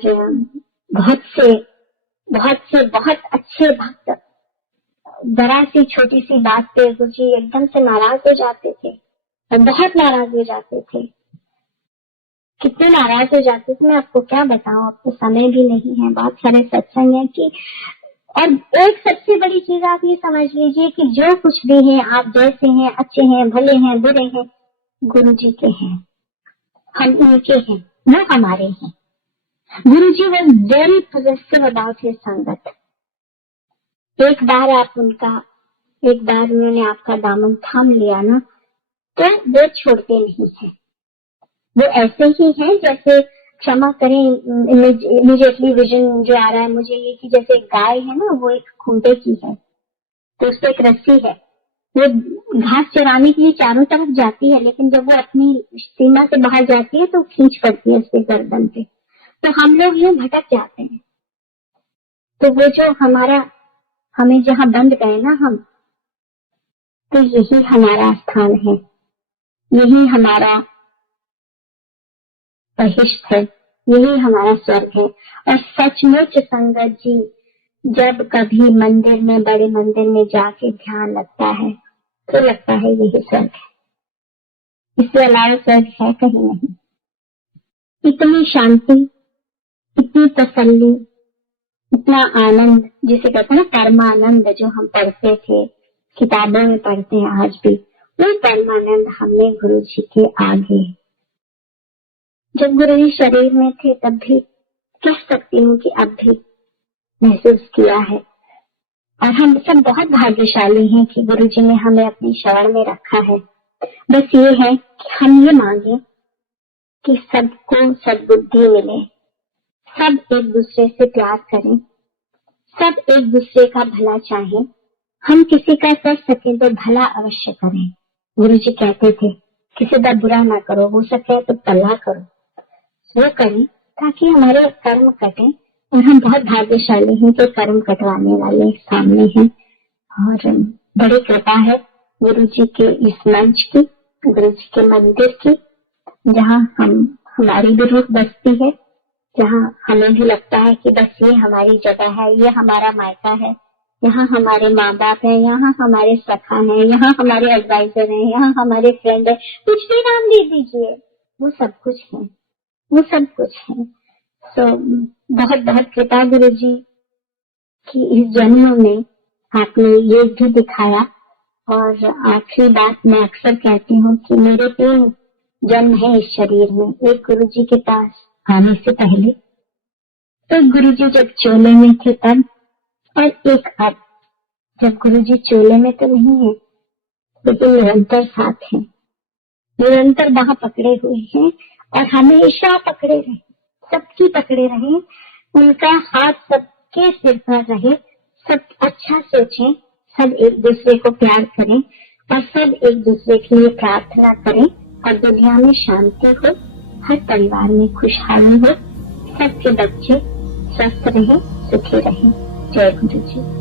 बहुत से बहुत अच्छे भक्त जरा सी छोटी सी बात पे गुरु जी एकदम से नाराज हो जाते थे, और बहुत नाराज हो जाते थे। कितने नाराज हो जाते थे, मैं आपको क्या बताऊं, अब तो समय भी नहीं है, बहुत सारे सत्संग है कि। और एक सबसे बड़ी चीज आप ये समझ लीजिए कि जो कुछ भी है, आप जैसे हैं, अच्छे हैं, भले हैं, बुरे हैं, गुरु जी के हैं, हम उनके हैं, वो हमारे हैं। Guru ji was very positive about his sangat. एक बार उन्होंने आपका दामन थाम लिया ना, तो वो छोड़ते नहीं है। वो ऐसे ही हैं जैसे, क्षमा करें इमीडिएटली विजन जो आ रहा है मुझे ये, कि जैसे गाय है ना, वो एक खूंटे की है, तो उस पर एक रस्सी है, वो घास चराने के लिए चारों तरफ जाती है, लेकिन जब वो अपनी सीमा से बाहर जाती है तो खींच पड़ती है उसके गर्दन पे। तो हम लोग यूं भटक जाते हैं। तो वो जो हमें जहाँ बंद गए ना हम, तो यही हमारा स्थान है, यही हमारा बहिष्ठ है, यही हमारा स्वर्ग है। और सचमुच संगत जी, जब कभी मंदिर में, बड़े मंदिर में जाके ध्यान लगता है तो लगता है यही स्वर्ग है, इससे अलावा स्वर्ग है कहीं नहीं। इतनी शांति, इतनी तसल्ली, इतना आनंद, जिसे कहते हैं ना परमानंद, जो हम पढ़ते थे, किताबों में पढ़ते हैं आज भी, वो परमानंद हमें गुरु जी के आगे। जब गुरु जी शरीर में थे तब भी कह सकती हूँ कि अब भी महसूस किया है। और हम सब बहुत भाग्यशाली हैं कि गुरु जी ने हमें अपनी शरण में रखा है। बस ये है कि हम ये मांगे कि सबको सद्बुद्धि मिले, सब एक दूसरे से प्यार करें, सब एक दूसरे का भला चाहें। हम किसी का कर सके तो भला अवश्य करें। गुरु जी कहते थे किसी का बुरा ना करो, हो सके तो भला करो, वो करें ताकि हमारे कर्म कटे। और हम बहुत भाग्यशाली हैं कि कर्म कटवाने वाले सामने हैं। और बड़ी कृपा है गुरु जी के इस मंच की, गुरु जी के मंदिर की, जहाँ हमारी भी रूह बसती है, जहाँ हमें भी लगता है कि बस ये हमारी जगह है, ये हमारा मायका है, यहाँ हमारे माँ बाप है, यहाँ हमारे सखा है, यहाँ हमारे एडवाइजर है, यहाँ हमारे फ्रेंड है, कुछ भी नाम दे दीजिए, वो सब कुछ है, वो सब कुछ है। तो बहुत बहुत कृपा गुरु जी की इस जन्म में आपने ये भी दिखाया। और आखिरी बात मैं अक्सर कहती हूँ कि मेरे 3 जन्म है इस शरीर में। एक गुरु जी के पास आने से पहले, एक गुरु जी जब चोले में थे तब, और एक अब जब गुरु जी चोले में तो नहीं है लेकिन निरंतर साथ हैं, निरंतर बाह पकड़े हुए हैं और हमेशा पकड़े रहे, सबकी पकड़े रहे, उनका हाथ सबके सिर पर रहे। सब अच्छा सोचें, सब एक दूसरे को प्यार करें और सब एक दूसरे के लिए प्रार्थना करें, और दुनिया में शांति हो, हर परिवार में खुशहाली हो, सबके बच्चे स्वस्थ रहें, सुखी रहें। जय गुरु जी।